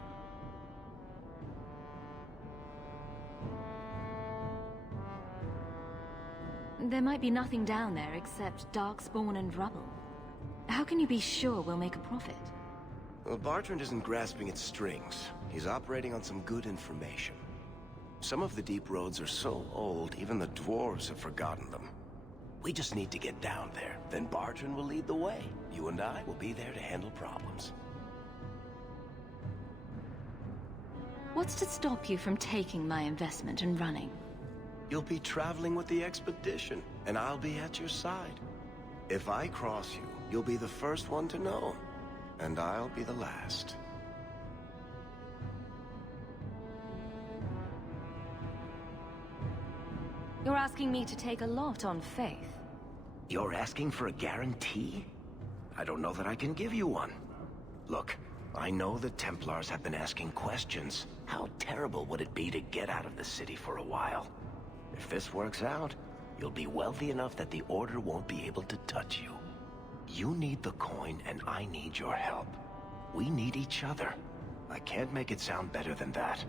There might be nothing down there except Darkspawn and rubble. How can you be sure we'll make a profit? Well, Bartrand isn't grasping at strings. He's operating on some good information. Some of the deep roads are so old, even the dwarves have forgotten them. We just need to get down there. Then Bartrand will lead the way. You and I will be there to handle problems. What's to stop you from taking my investment and running? You'll be traveling with the expedition, and I'll be at your side. If I cross you, you'll be the first one to know, and I'll be the last. You're asking me to take a lot on faith. You're asking for a guarantee? I don't know that I can give you one. Look, I know the Templars have been asking questions. How terrible would it be to get out of the city for a while? If this works out, you'll be wealthy enough that the Order won't be able to touch you. You need the coin, and I need your help. We need each other. I can't make it sound better than that.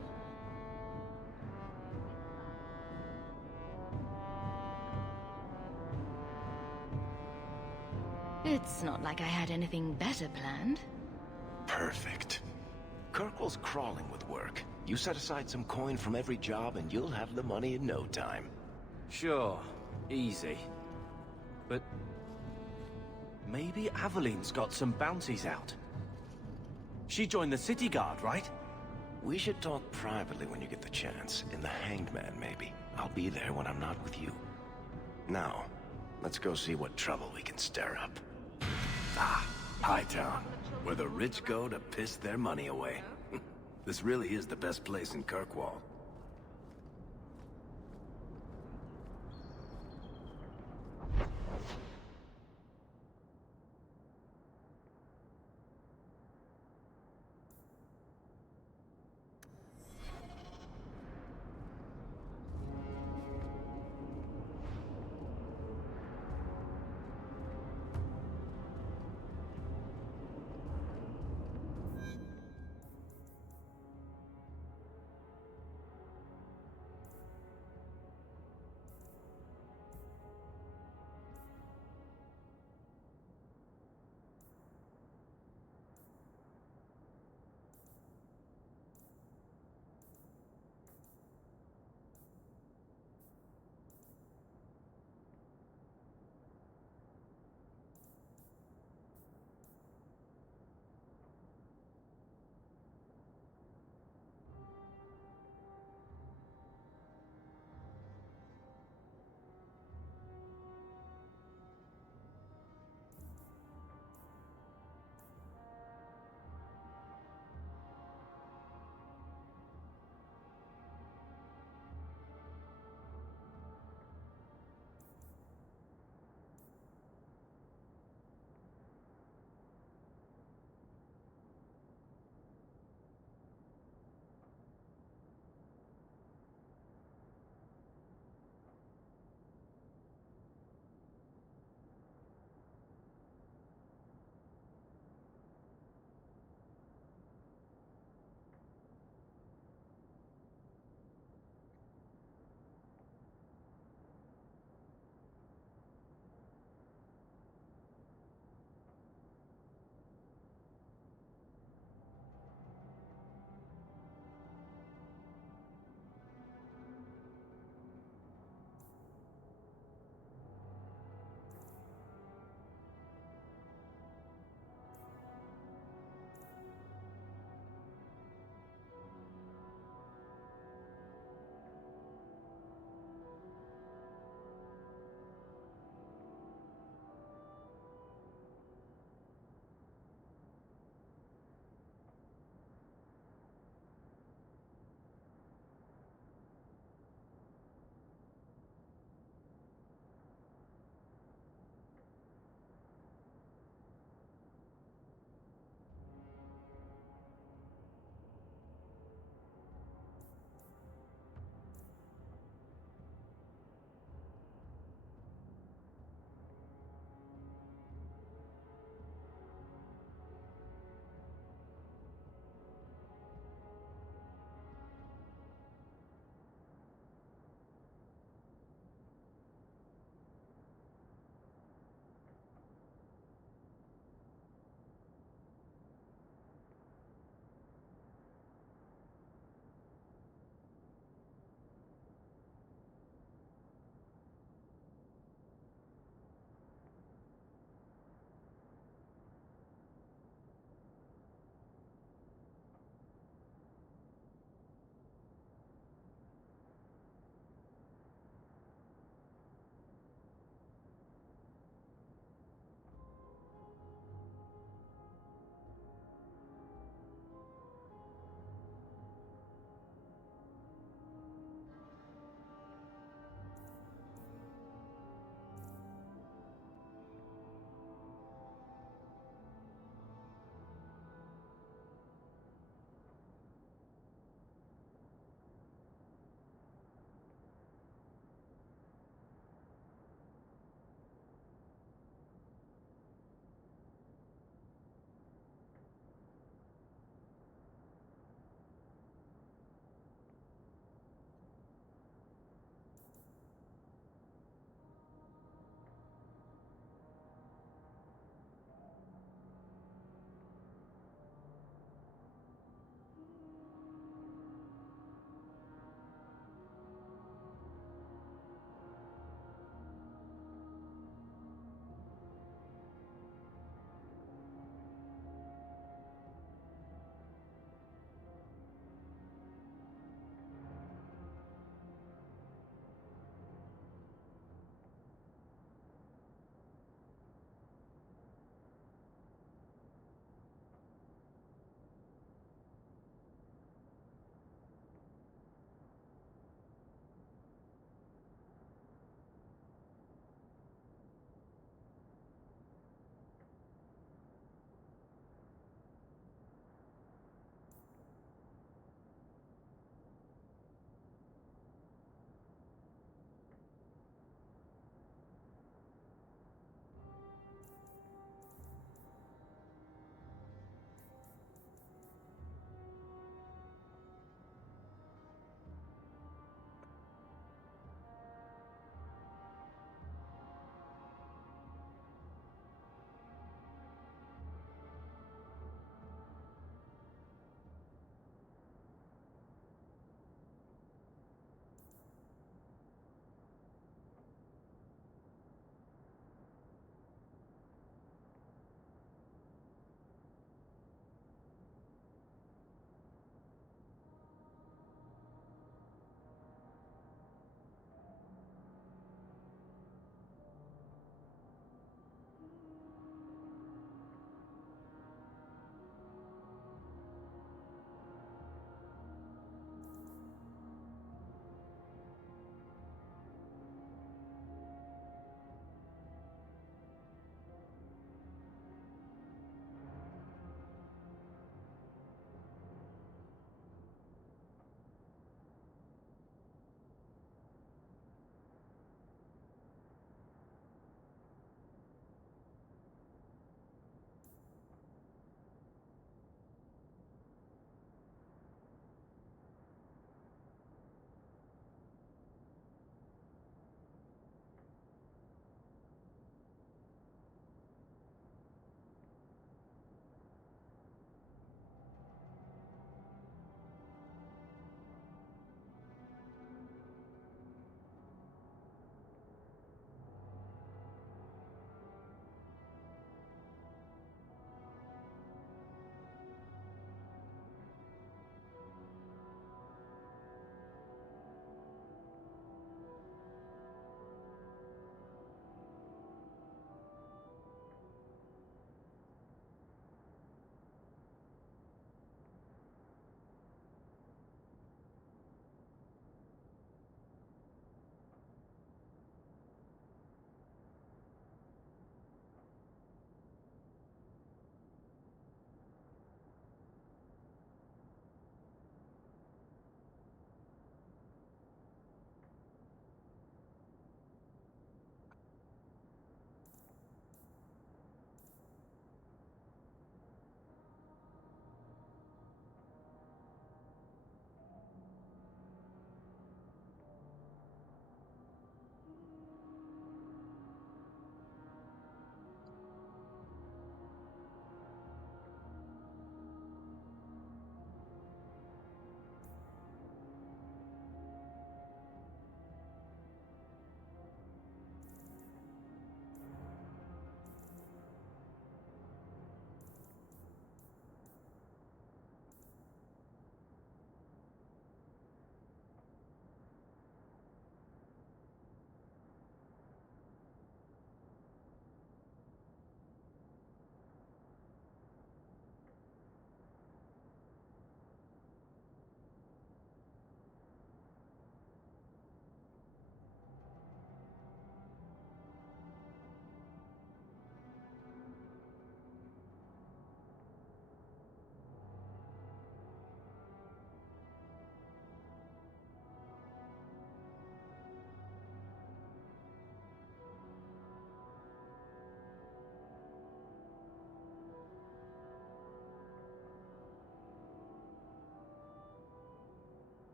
It's not like I had anything better planned. Perfect. Kirkwall's crawling with work. You set aside some coin from every job and you'll have the money in no time. Sure. Easy. But... maybe Aveline's got some bounties out. She joined the City Guard, right? We should talk privately when you get the chance. In the Hanged Man, maybe. I'll be there when I'm not with you. Now, let's go see what trouble we can stir up. Ah, Hightown, where the rich go to piss their money away. This really is the best place in Kirkwall.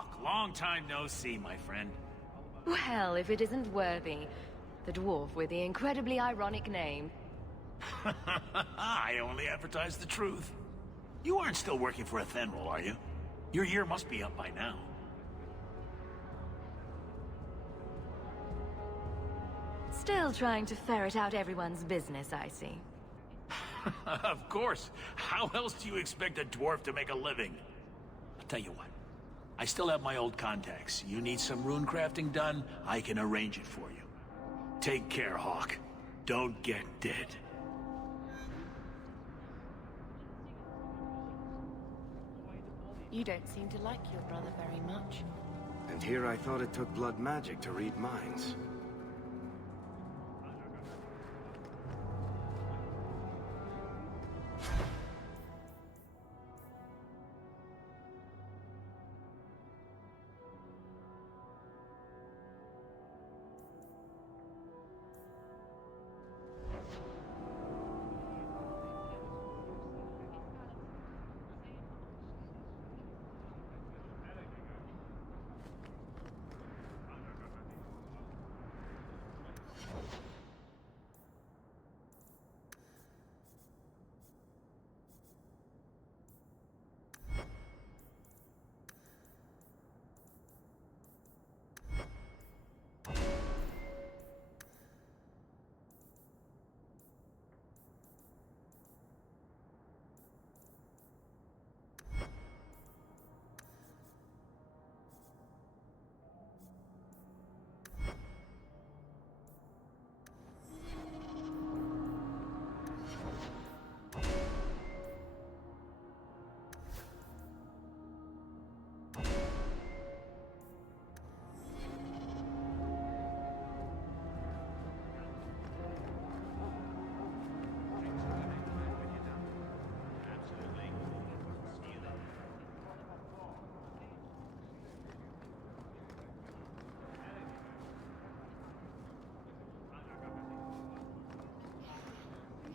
Hawk, long time no see, my friend. Well, if it isn't Worthy, the dwarf with the incredibly ironic name. I only advertise the truth. You aren't still working for Athenril, are you? Your year must be up by now. Still trying to ferret out everyone's business, I see. Of course. How else do you expect a dwarf to make a living? I'll tell you what. I still have my old contacts. You need some rune crafting done, I can arrange it for you. Take care, Hawk. Don't get dead. You don't seem to like your brother very much. And here I thought it took blood magic to read minds.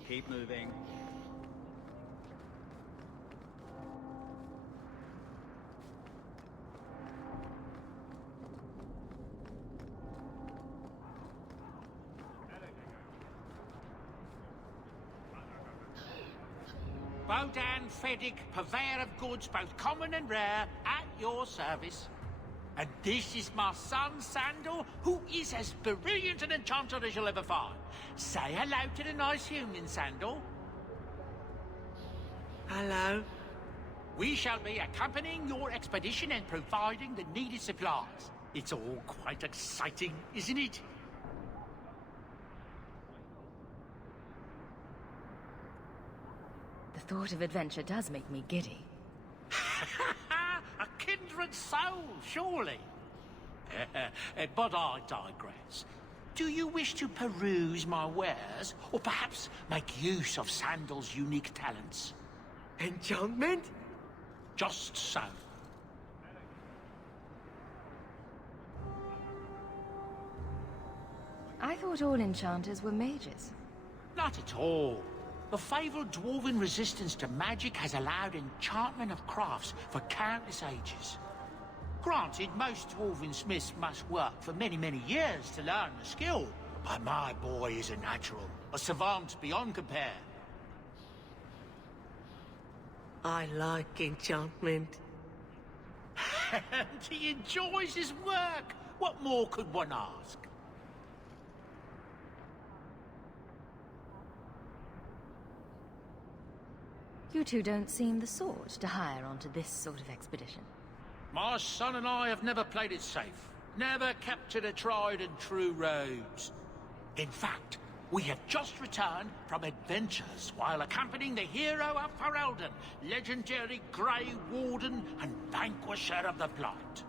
Keep moving. Bodan Feddick, purveyor of goods both common and rare, at your service. And this is my son, Sandor, who is as brilliant an enchanter as you'll ever find. Say hello to the nice human, Sandor. Hello. We shall be accompanying your expedition and providing the needed supplies. It's all quite exciting, isn't it? The thought of adventure does make me giddy. A kindred soul, surely. But I digress. Do you wish to peruse my wares, or perhaps make use of Sandal's unique talents? Enchantment? Just so. I thought all enchanters were mages. Not at all. The fabled dwarven resistance to magic has allowed enchantment of crafts for countless ages. Granted, most dwarven smiths must work for many, many years to learn the skill, but my boy is a natural, a savant beyond compare. I like enchantment. And he enjoys his work. What more could one ask? You two don't seem the sort to hire onto this sort of expedition. My son and I have never played it safe. Never kept to the tried and true roads. In fact, we have just returned from adventures while accompanying the hero of Ferelden, legendary Grey Warden and vanquisher of the Blight.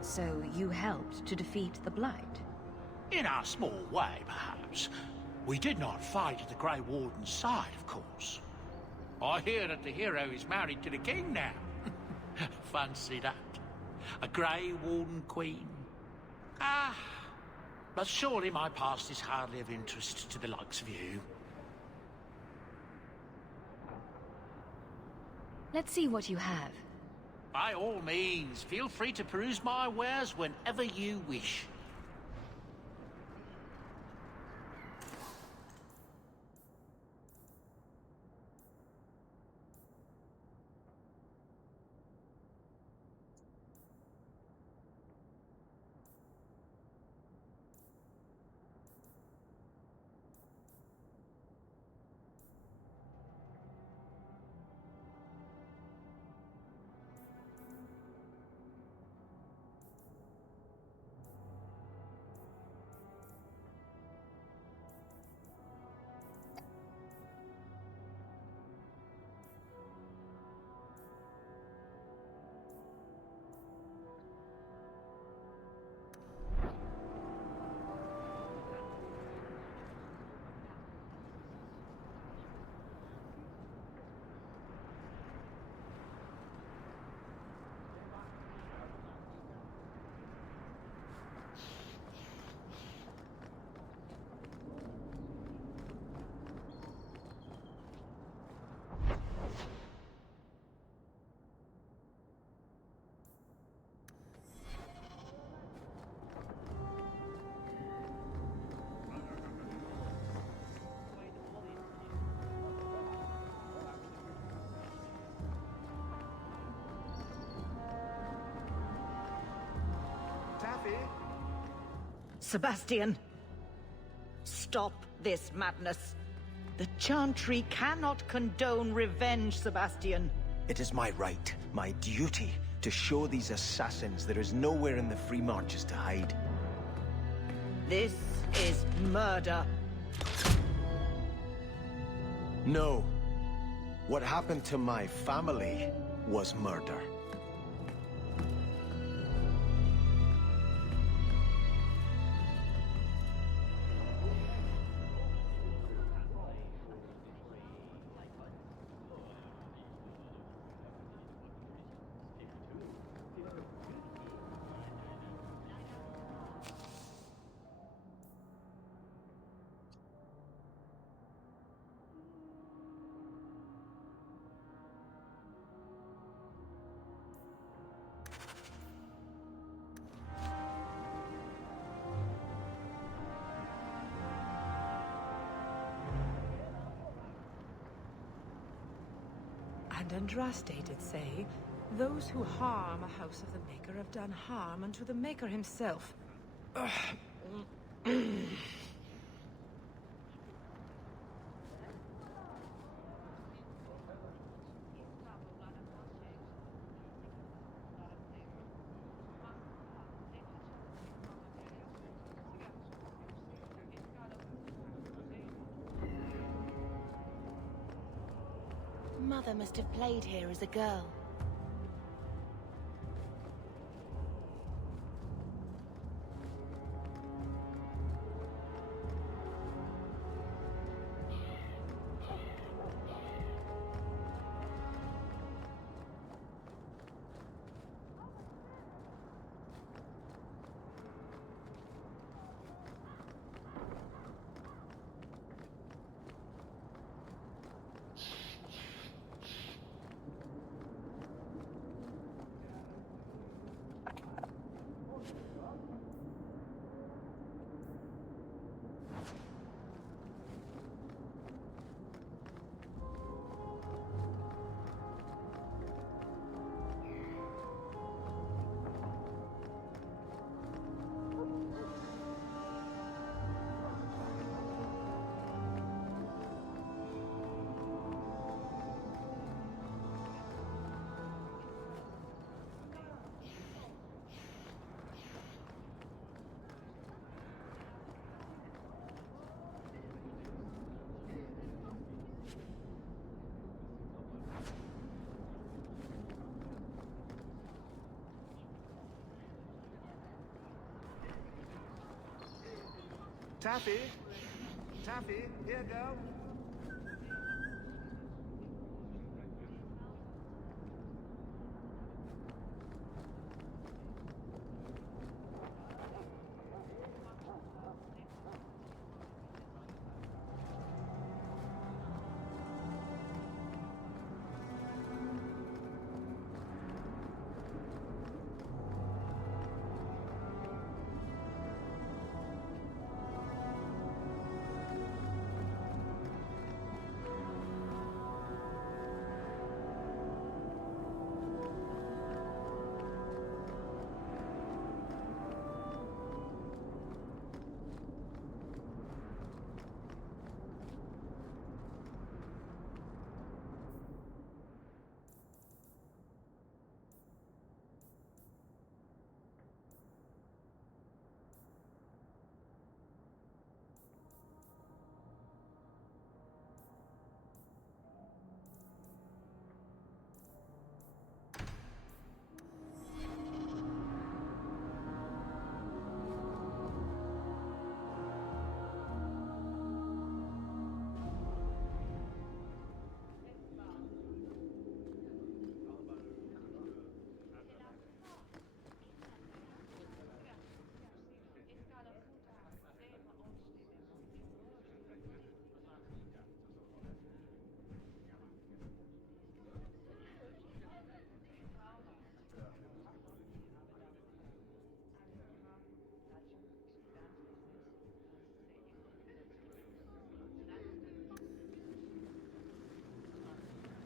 So you helped to defeat the Blight? In our small way, perhaps. We did not fight at the Grey Warden's side, of course. I hear that the hero is married to the king now. Fancy that. A Grey Warden queen. Ah, but surely my past is hardly of interest to the likes of you. Let's see what you have. By all means, feel free to peruse my wares whenever you wish. Taffy? Sebastian! Stop this madness. The Chantry cannot condone revenge, Sebastian. It is my right, my duty, to show these assassins there is nowhere in the Free Marches to hide. This is murder. No. What happened to my family was murder. And Andraste did say, those who harm a house of the Maker have done harm unto the Maker himself. Mother must have played here as a girl. Taffy? Taffy, here, girl.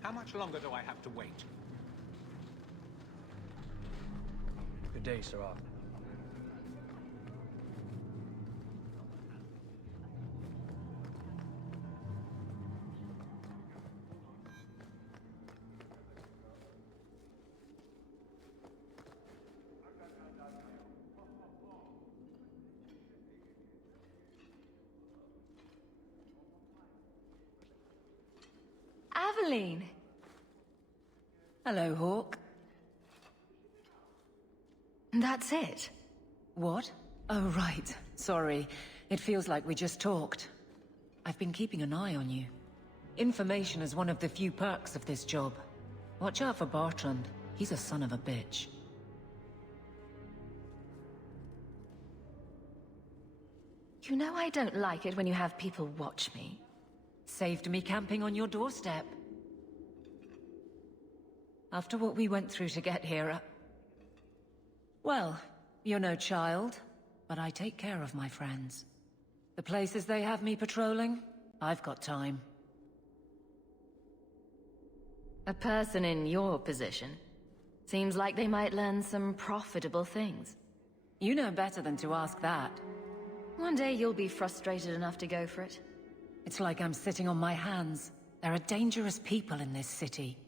How much longer do I have to wait? Good day, Sir Arthur. Aveline! Hello, Hawke. That's it? What? Oh, right. Sorry. It feels like we just talked. I've been keeping an eye on you. Information is one of the few perks of this job. Watch out for Bartrand. He's a son of a bitch. You know I don't like it when you have people watch me. Saved me camping on your doorstep. After what we went through to get here, well, you're no child, but I take care of my friends. The places they have me patrolling, I've got time. A person in your position. Seems like they might learn some profitable things. You know better than to ask that. One day you'll be frustrated enough to go for it. It's like I'm sitting on my hands. There are dangerous people in this city.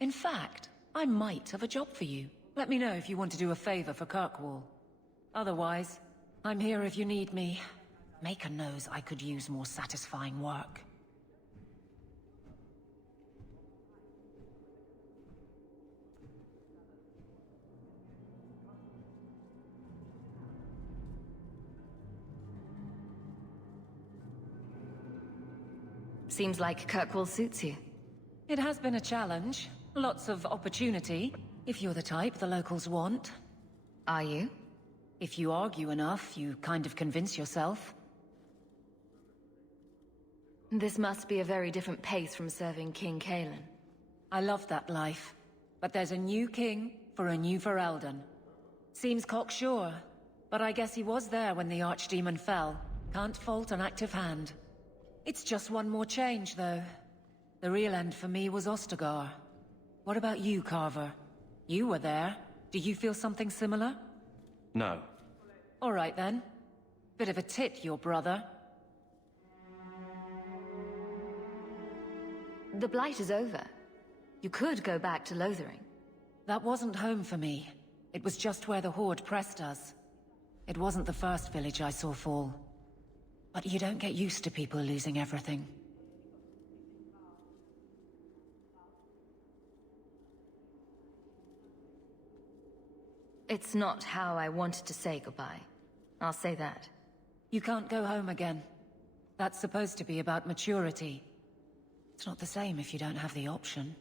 In fact, I might have a job for you. Let me know if you want to do a favor for Kirkwall. Otherwise, I'm here if you need me. Maker knows I could use more satisfying work. Seems like Kirkwall suits you. It has been a challenge. Lots of opportunity, if you're the type the locals want. Are you? If you argue enough, you kind of convince yourself. This must be a very different pace from serving King Cailan. I love that life. But there's a new king for a new Ferelden. Seems cocksure, but I guess he was there when the Archdemon fell. Can't fault an active hand. It's just one more change, though. The real end for me was Ostagar. What about you, Carver? You were there. Do you feel something similar? No. All right, then. Bit of a tit, your brother. The Blight is over. You could go back to Lothering. That wasn't home for me. It was just where the Horde pressed us. It wasn't the first village I saw fall. But you don't get used to people losing everything. It's not how I wanted to say goodbye. I'll say that. You can't go home again. That's supposed to be about maturity. It's not the same if you don't have the option.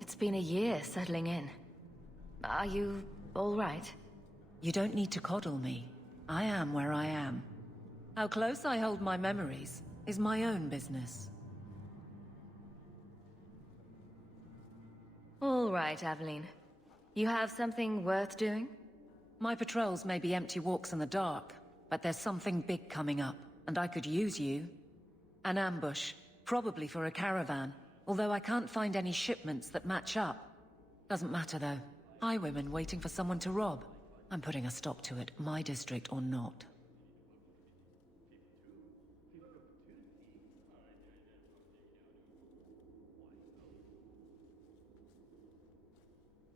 It's been a year settling in. Are you all right? You don't need to coddle me. I am where I am. How close I hold my memories is my own business. All right, Aveline. You have something worth doing? My patrols may be empty walks in the dark, but there's something big coming up, and I could use you. An ambush, probably for a caravan, although I can't find any shipments that match up. Doesn't matter, though. Highwaymen waiting for someone to rob. I'm putting a stop to it, my district or not.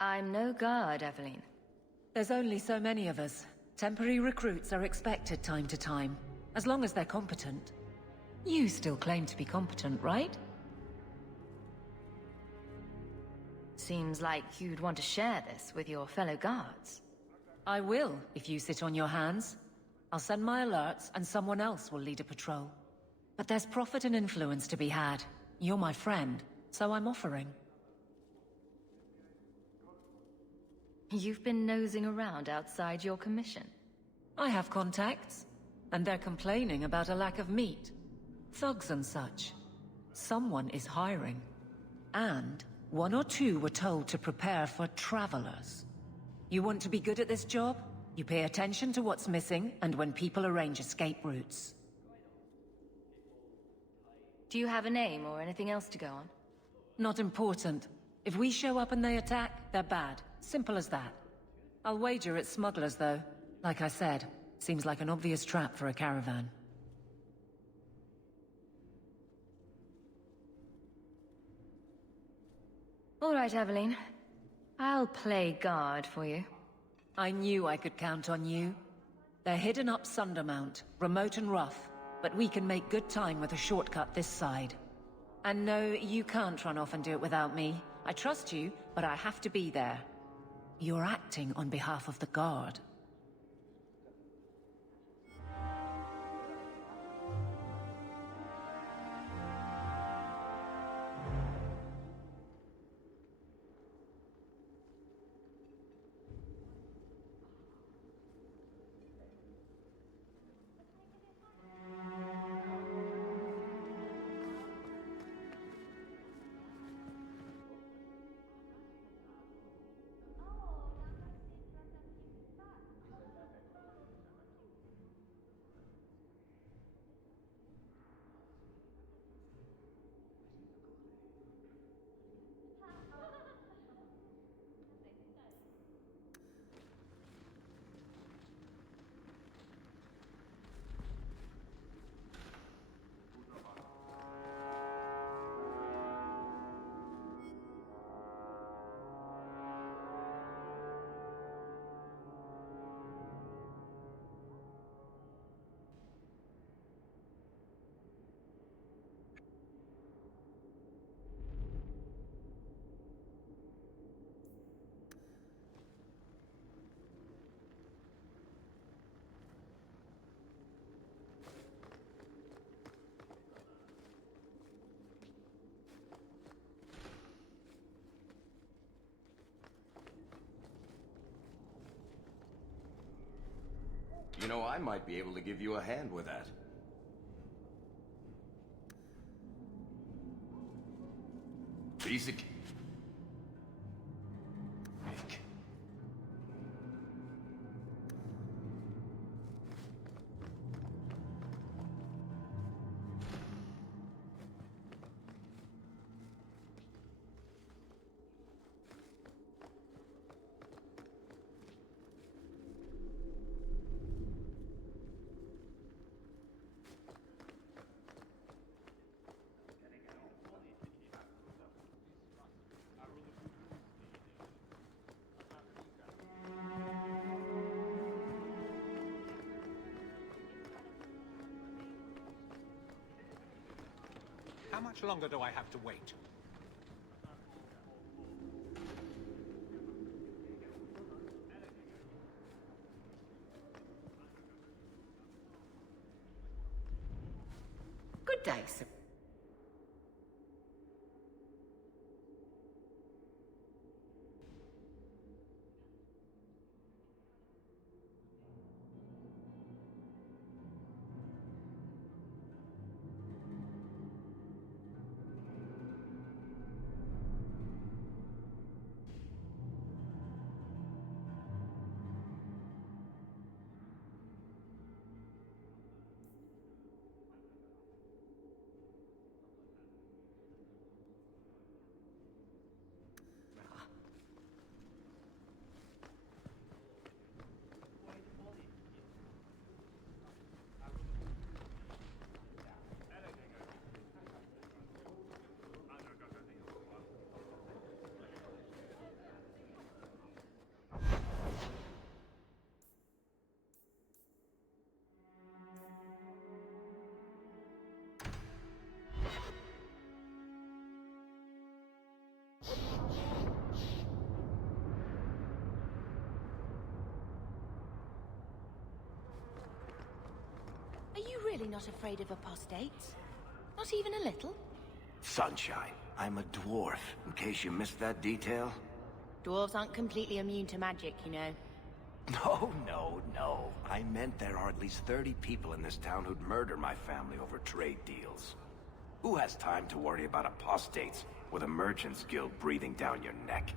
I'm no guard, Aveline. There's only so many of us. Temporary recruits are expected time to time, as long as they're competent. You still claim to be competent, right? Seems like you'd want to share this with your fellow guards. I will, if you sit on your hands. I'll send my alerts, and someone else will lead a patrol. But there's profit and influence to be had. You're my friend, so I'm offering. You've been nosing around outside your commission. I have contacts, and they're complaining about a lack of meat. Thugs and such. Someone is hiring. And one or two were told to prepare for travelers. You want to be good at this job? You pay attention to what's missing, and when people arrange escape routes. Do you have a name or anything else to go on? Not important. If we show up and they attack, they're bad. Simple as that. I'll wager it's smugglers, though. Like I said, seems like an obvious trap for a caravan. All right, Evelyn. I'll play guard for you. I knew I could count on you. They're hidden up Sundermount, remote and rough, but we can make good time with a shortcut this side. And no, you can't run off and do it without me. I trust you, but I have to be there. You're acting on behalf of the Guard. You know, I might be able to give you a hand with that. Basic. How much longer do I have to wait? Good day, sir. Are you really not afraid of apostates? Not even a little? Sunshine, I'm a dwarf, in case you missed that detail. Dwarves aren't completely immune to magic, you know. No. I meant there are at least 30 people in this town who'd murder my family over trade deals. Who has time to worry about apostates with a merchant's guild breathing down your neck?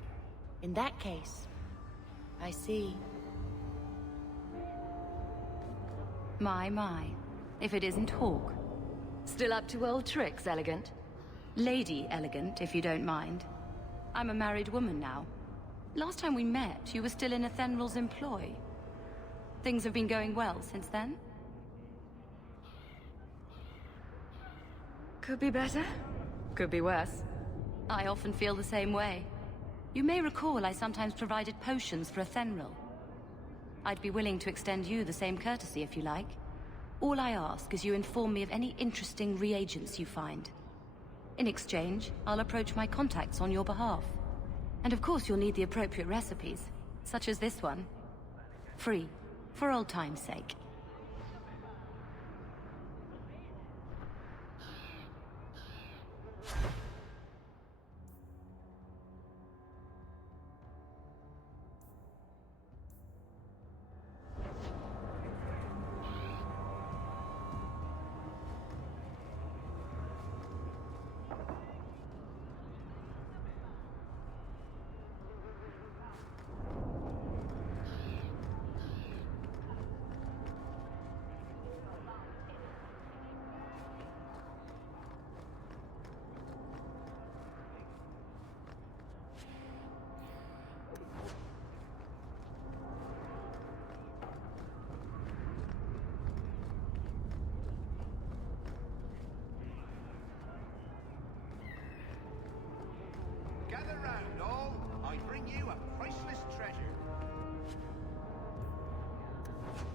In that case, I see. My. If it isn't Hawke. Still up to old tricks, Elegant? Lady Elegant, if you don't mind. I'm a married woman now. Last time we met, you were still in Athenral's employ. Things have been going well since then? Could be better. Could be worse. I often feel the same way. You may recall I sometimes provided potions for Athenral. I'd be willing to extend you the same courtesy if you like. All I ask is you inform me of any interesting reagents you find. In exchange, I'll approach my contacts on your behalf. And of course you'll need the appropriate recipes, such as this one. Free, for old time's sake. Gather round, all. I bring you a priceless treasure.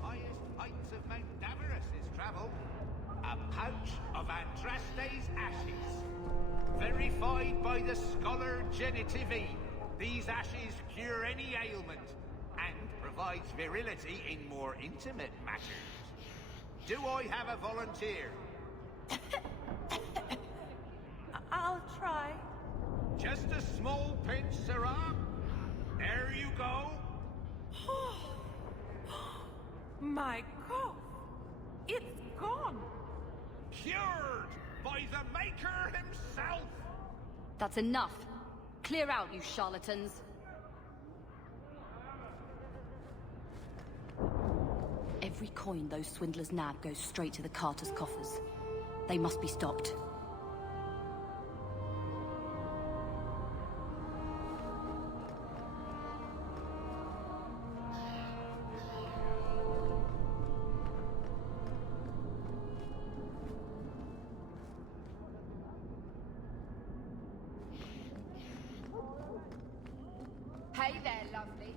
Highest heights of Mount Davros is travelled. A pouch of Andraste's ashes. Verified by the scholar Genitivi. These ashes cure any ailment and provides virility in more intimate matters. Do I have a volunteer? I'll try. Just a small pinch, Sarah. There you go. My cough! It's gone! Cured by the Maker himself! That's enough. Clear out, you charlatans. Every coin those swindlers nab goes straight to the Carter's coffers. They must be stopped. Hey there, lovely.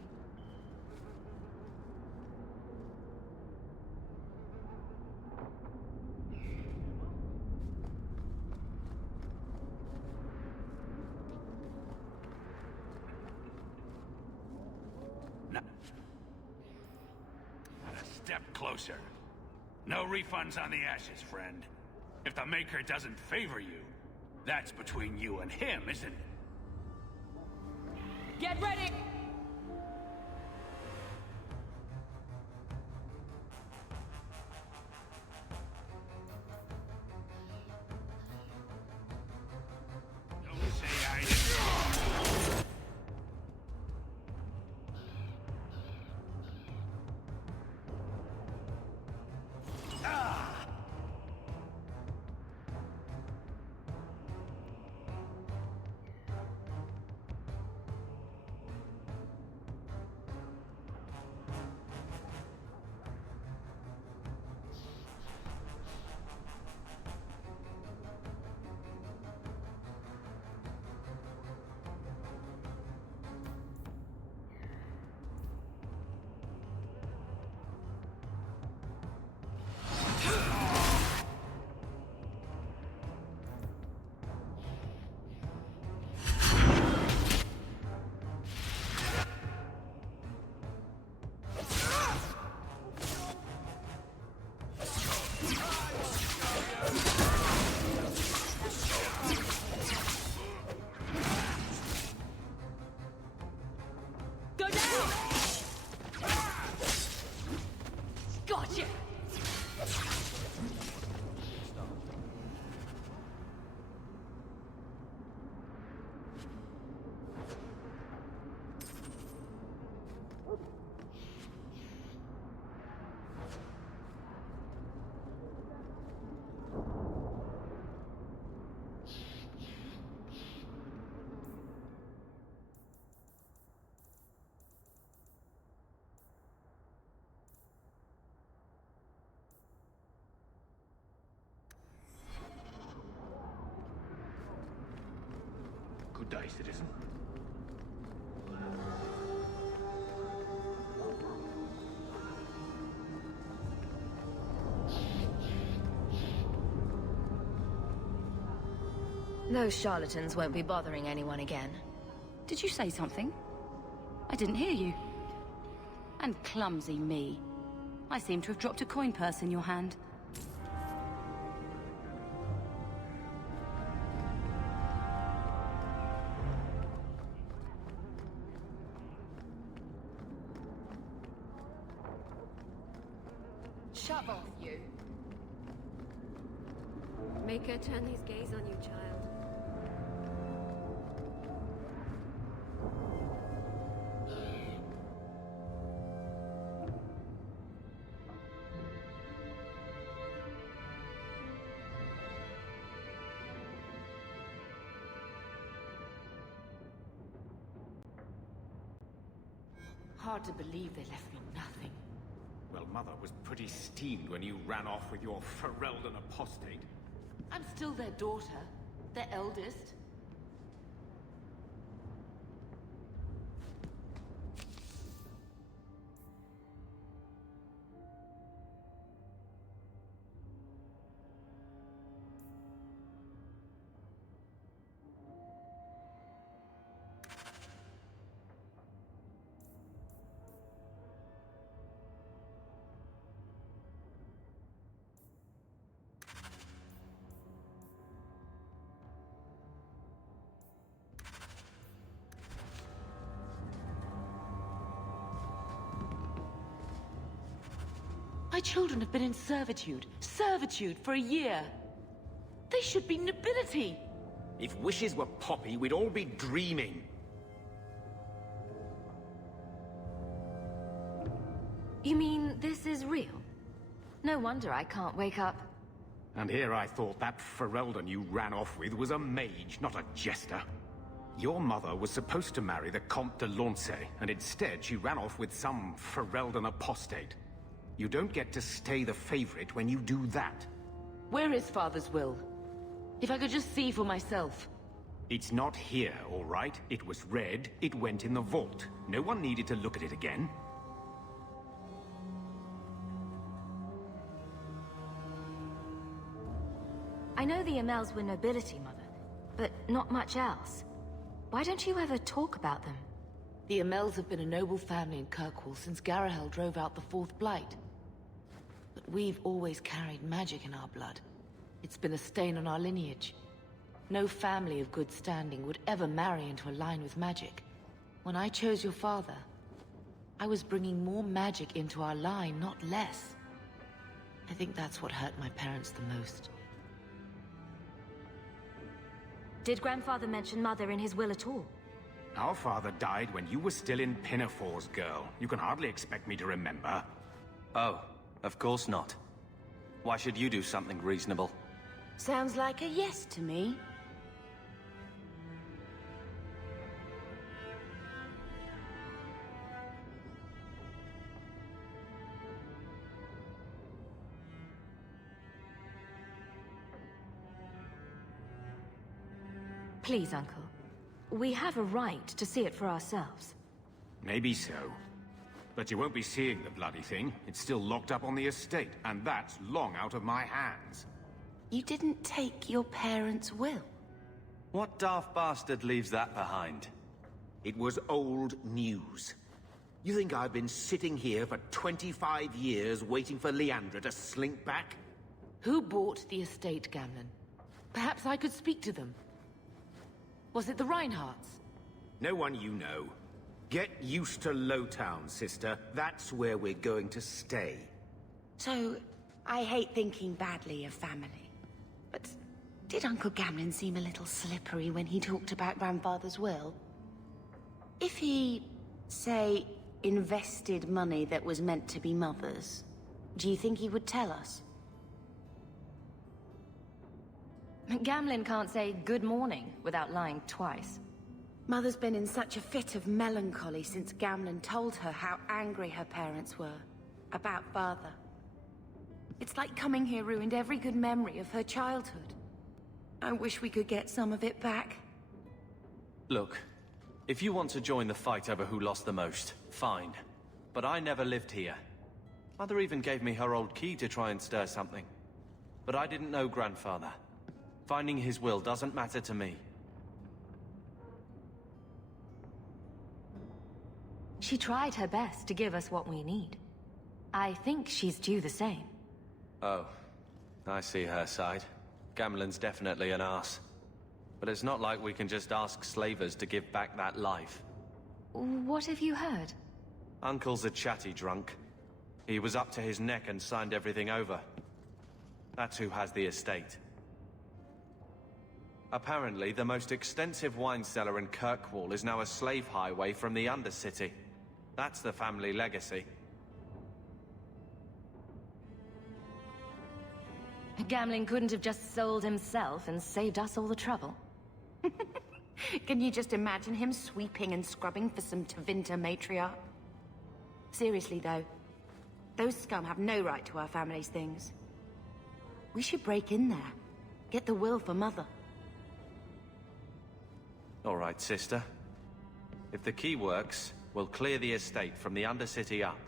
A step closer. No refunds on the ashes, friend. If the Maker doesn't favor you, that's between you and him, isn't it? Get ready! Don't say I didn't. day, citizen. Those charlatans won't be bothering anyone again. Did you say something? I didn't hear you. And clumsy me. I seem to have dropped a coin purse in your hand. Shove off, you. Make her turn his gaze on you, child. Hard to believe they left me nothing. Well, Mother was pretty steamed when you ran off with your Ferelden apostate. I'm still their daughter, their eldest. My children have been in servitude for a year. They should be nobility. If wishes were poppy, we'd all be dreaming. You mean this is real? No wonder I can't wake up. And here I thought that Ferelden you ran off with was a mage, not a jester. Your mother was supposed to marry the Comte de Launcey, and instead she ran off with some Ferelden apostate. You don't get to stay the favorite when you do that. Where is Father's will? If I could just see for myself. It's not here, all right? It was read, it went in the vault. No one needed to look at it again. I know the Amels were nobility, Mother, but not much else. Why don't you ever talk about them? The Amels have been a noble family in Kirkwall since Garahel drove out the Fourth Blight. But we've always carried magic in our blood. It's been a stain on our lineage. No family of good standing would ever marry into a line with magic. When I chose your father, I was bringing more magic into our line, not less. I think that's what hurt my parents the most. Did Grandfather mention Mother in his will at all? Our father died when you were still in Pinafores, girl. You can hardly expect me to remember. Oh, of course not. Why should you do something reasonable? Sounds like a yes to me. Please, Uncle. We have a right to see it for ourselves. Maybe so. But you won't be seeing the bloody thing. It's still locked up on the estate, and that's long out of my hands. You didn't take your parents' will. What daft bastard leaves that behind? It was old news. You think I've been sitting here for 25 years waiting for Leandra to slink back? Who bought the estate, Gamlen? Perhaps I could speak to them. Was it the Reinhardts? No one you know. Get used to Lowtown, sister. That's where we're going to stay. So, I hate thinking badly of family. But did Uncle Gamlen seem a little slippery when he talked about Grandfather's will? If he, say, invested money that was meant to be Mother's, do you think he would tell us? Gamlen can't say good morning without lying twice. Mother's been in such a fit of melancholy since Gamlen told her how angry her parents were about Father. It's like coming here ruined every good memory of her childhood. I wish we could get some of it back. Look, if you want to join the fight over who lost the most, fine. But I never lived here. Mother even gave me her old key to try and stir something. But I didn't know Grandfather. Finding his will doesn't matter to me. She tried her best to give us what we need. I think she's due the same. Oh, I see her side. Gamlen's definitely an arse. But it's not like we can just ask slavers to give back that life. What have you heard? Uncle's a chatty drunk. He was up to his neck and signed everything over. That's who has the estate. Apparently, the most extensive wine cellar in Kirkwall is now a slave highway from the Undercity. That's the family legacy. Gamling couldn't have just sold himself and saved us all the trouble. Can you just imagine him sweeping and scrubbing for some Tevinter matriarch? Seriously, though, those scum have no right to our family's things. We should break in there. Get the will for Mother. All right, sister. If the key works, we'll clear the estate from the Undercity up.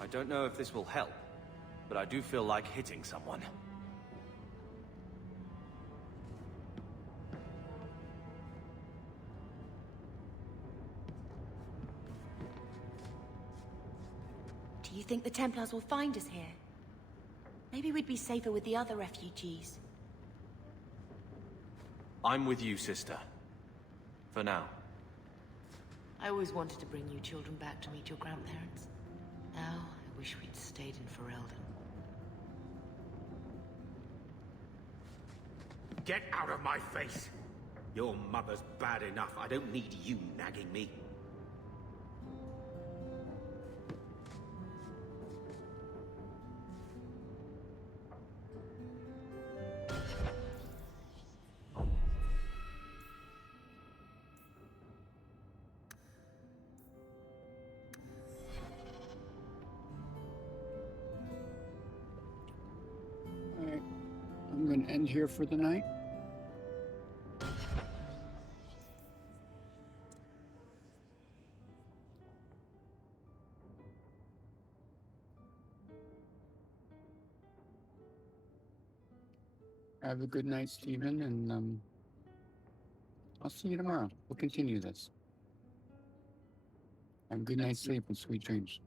I don't know if this will help, but I do feel like hitting someone. Do you think the Templars will find us here? Maybe we'd be safer with the other refugees. I'm with you, sister. For now. I always wanted to bring you children back to meet your grandparents. Now, I wish we'd stayed in Ferelden. Get out of my face! Your mother's bad enough. I don't need you nagging me. Alright, I'm going to end here for the night. Have a good night, Stephen, and I'll see you tomorrow. We'll continue this. Have a good night's sleep and sweet dreams.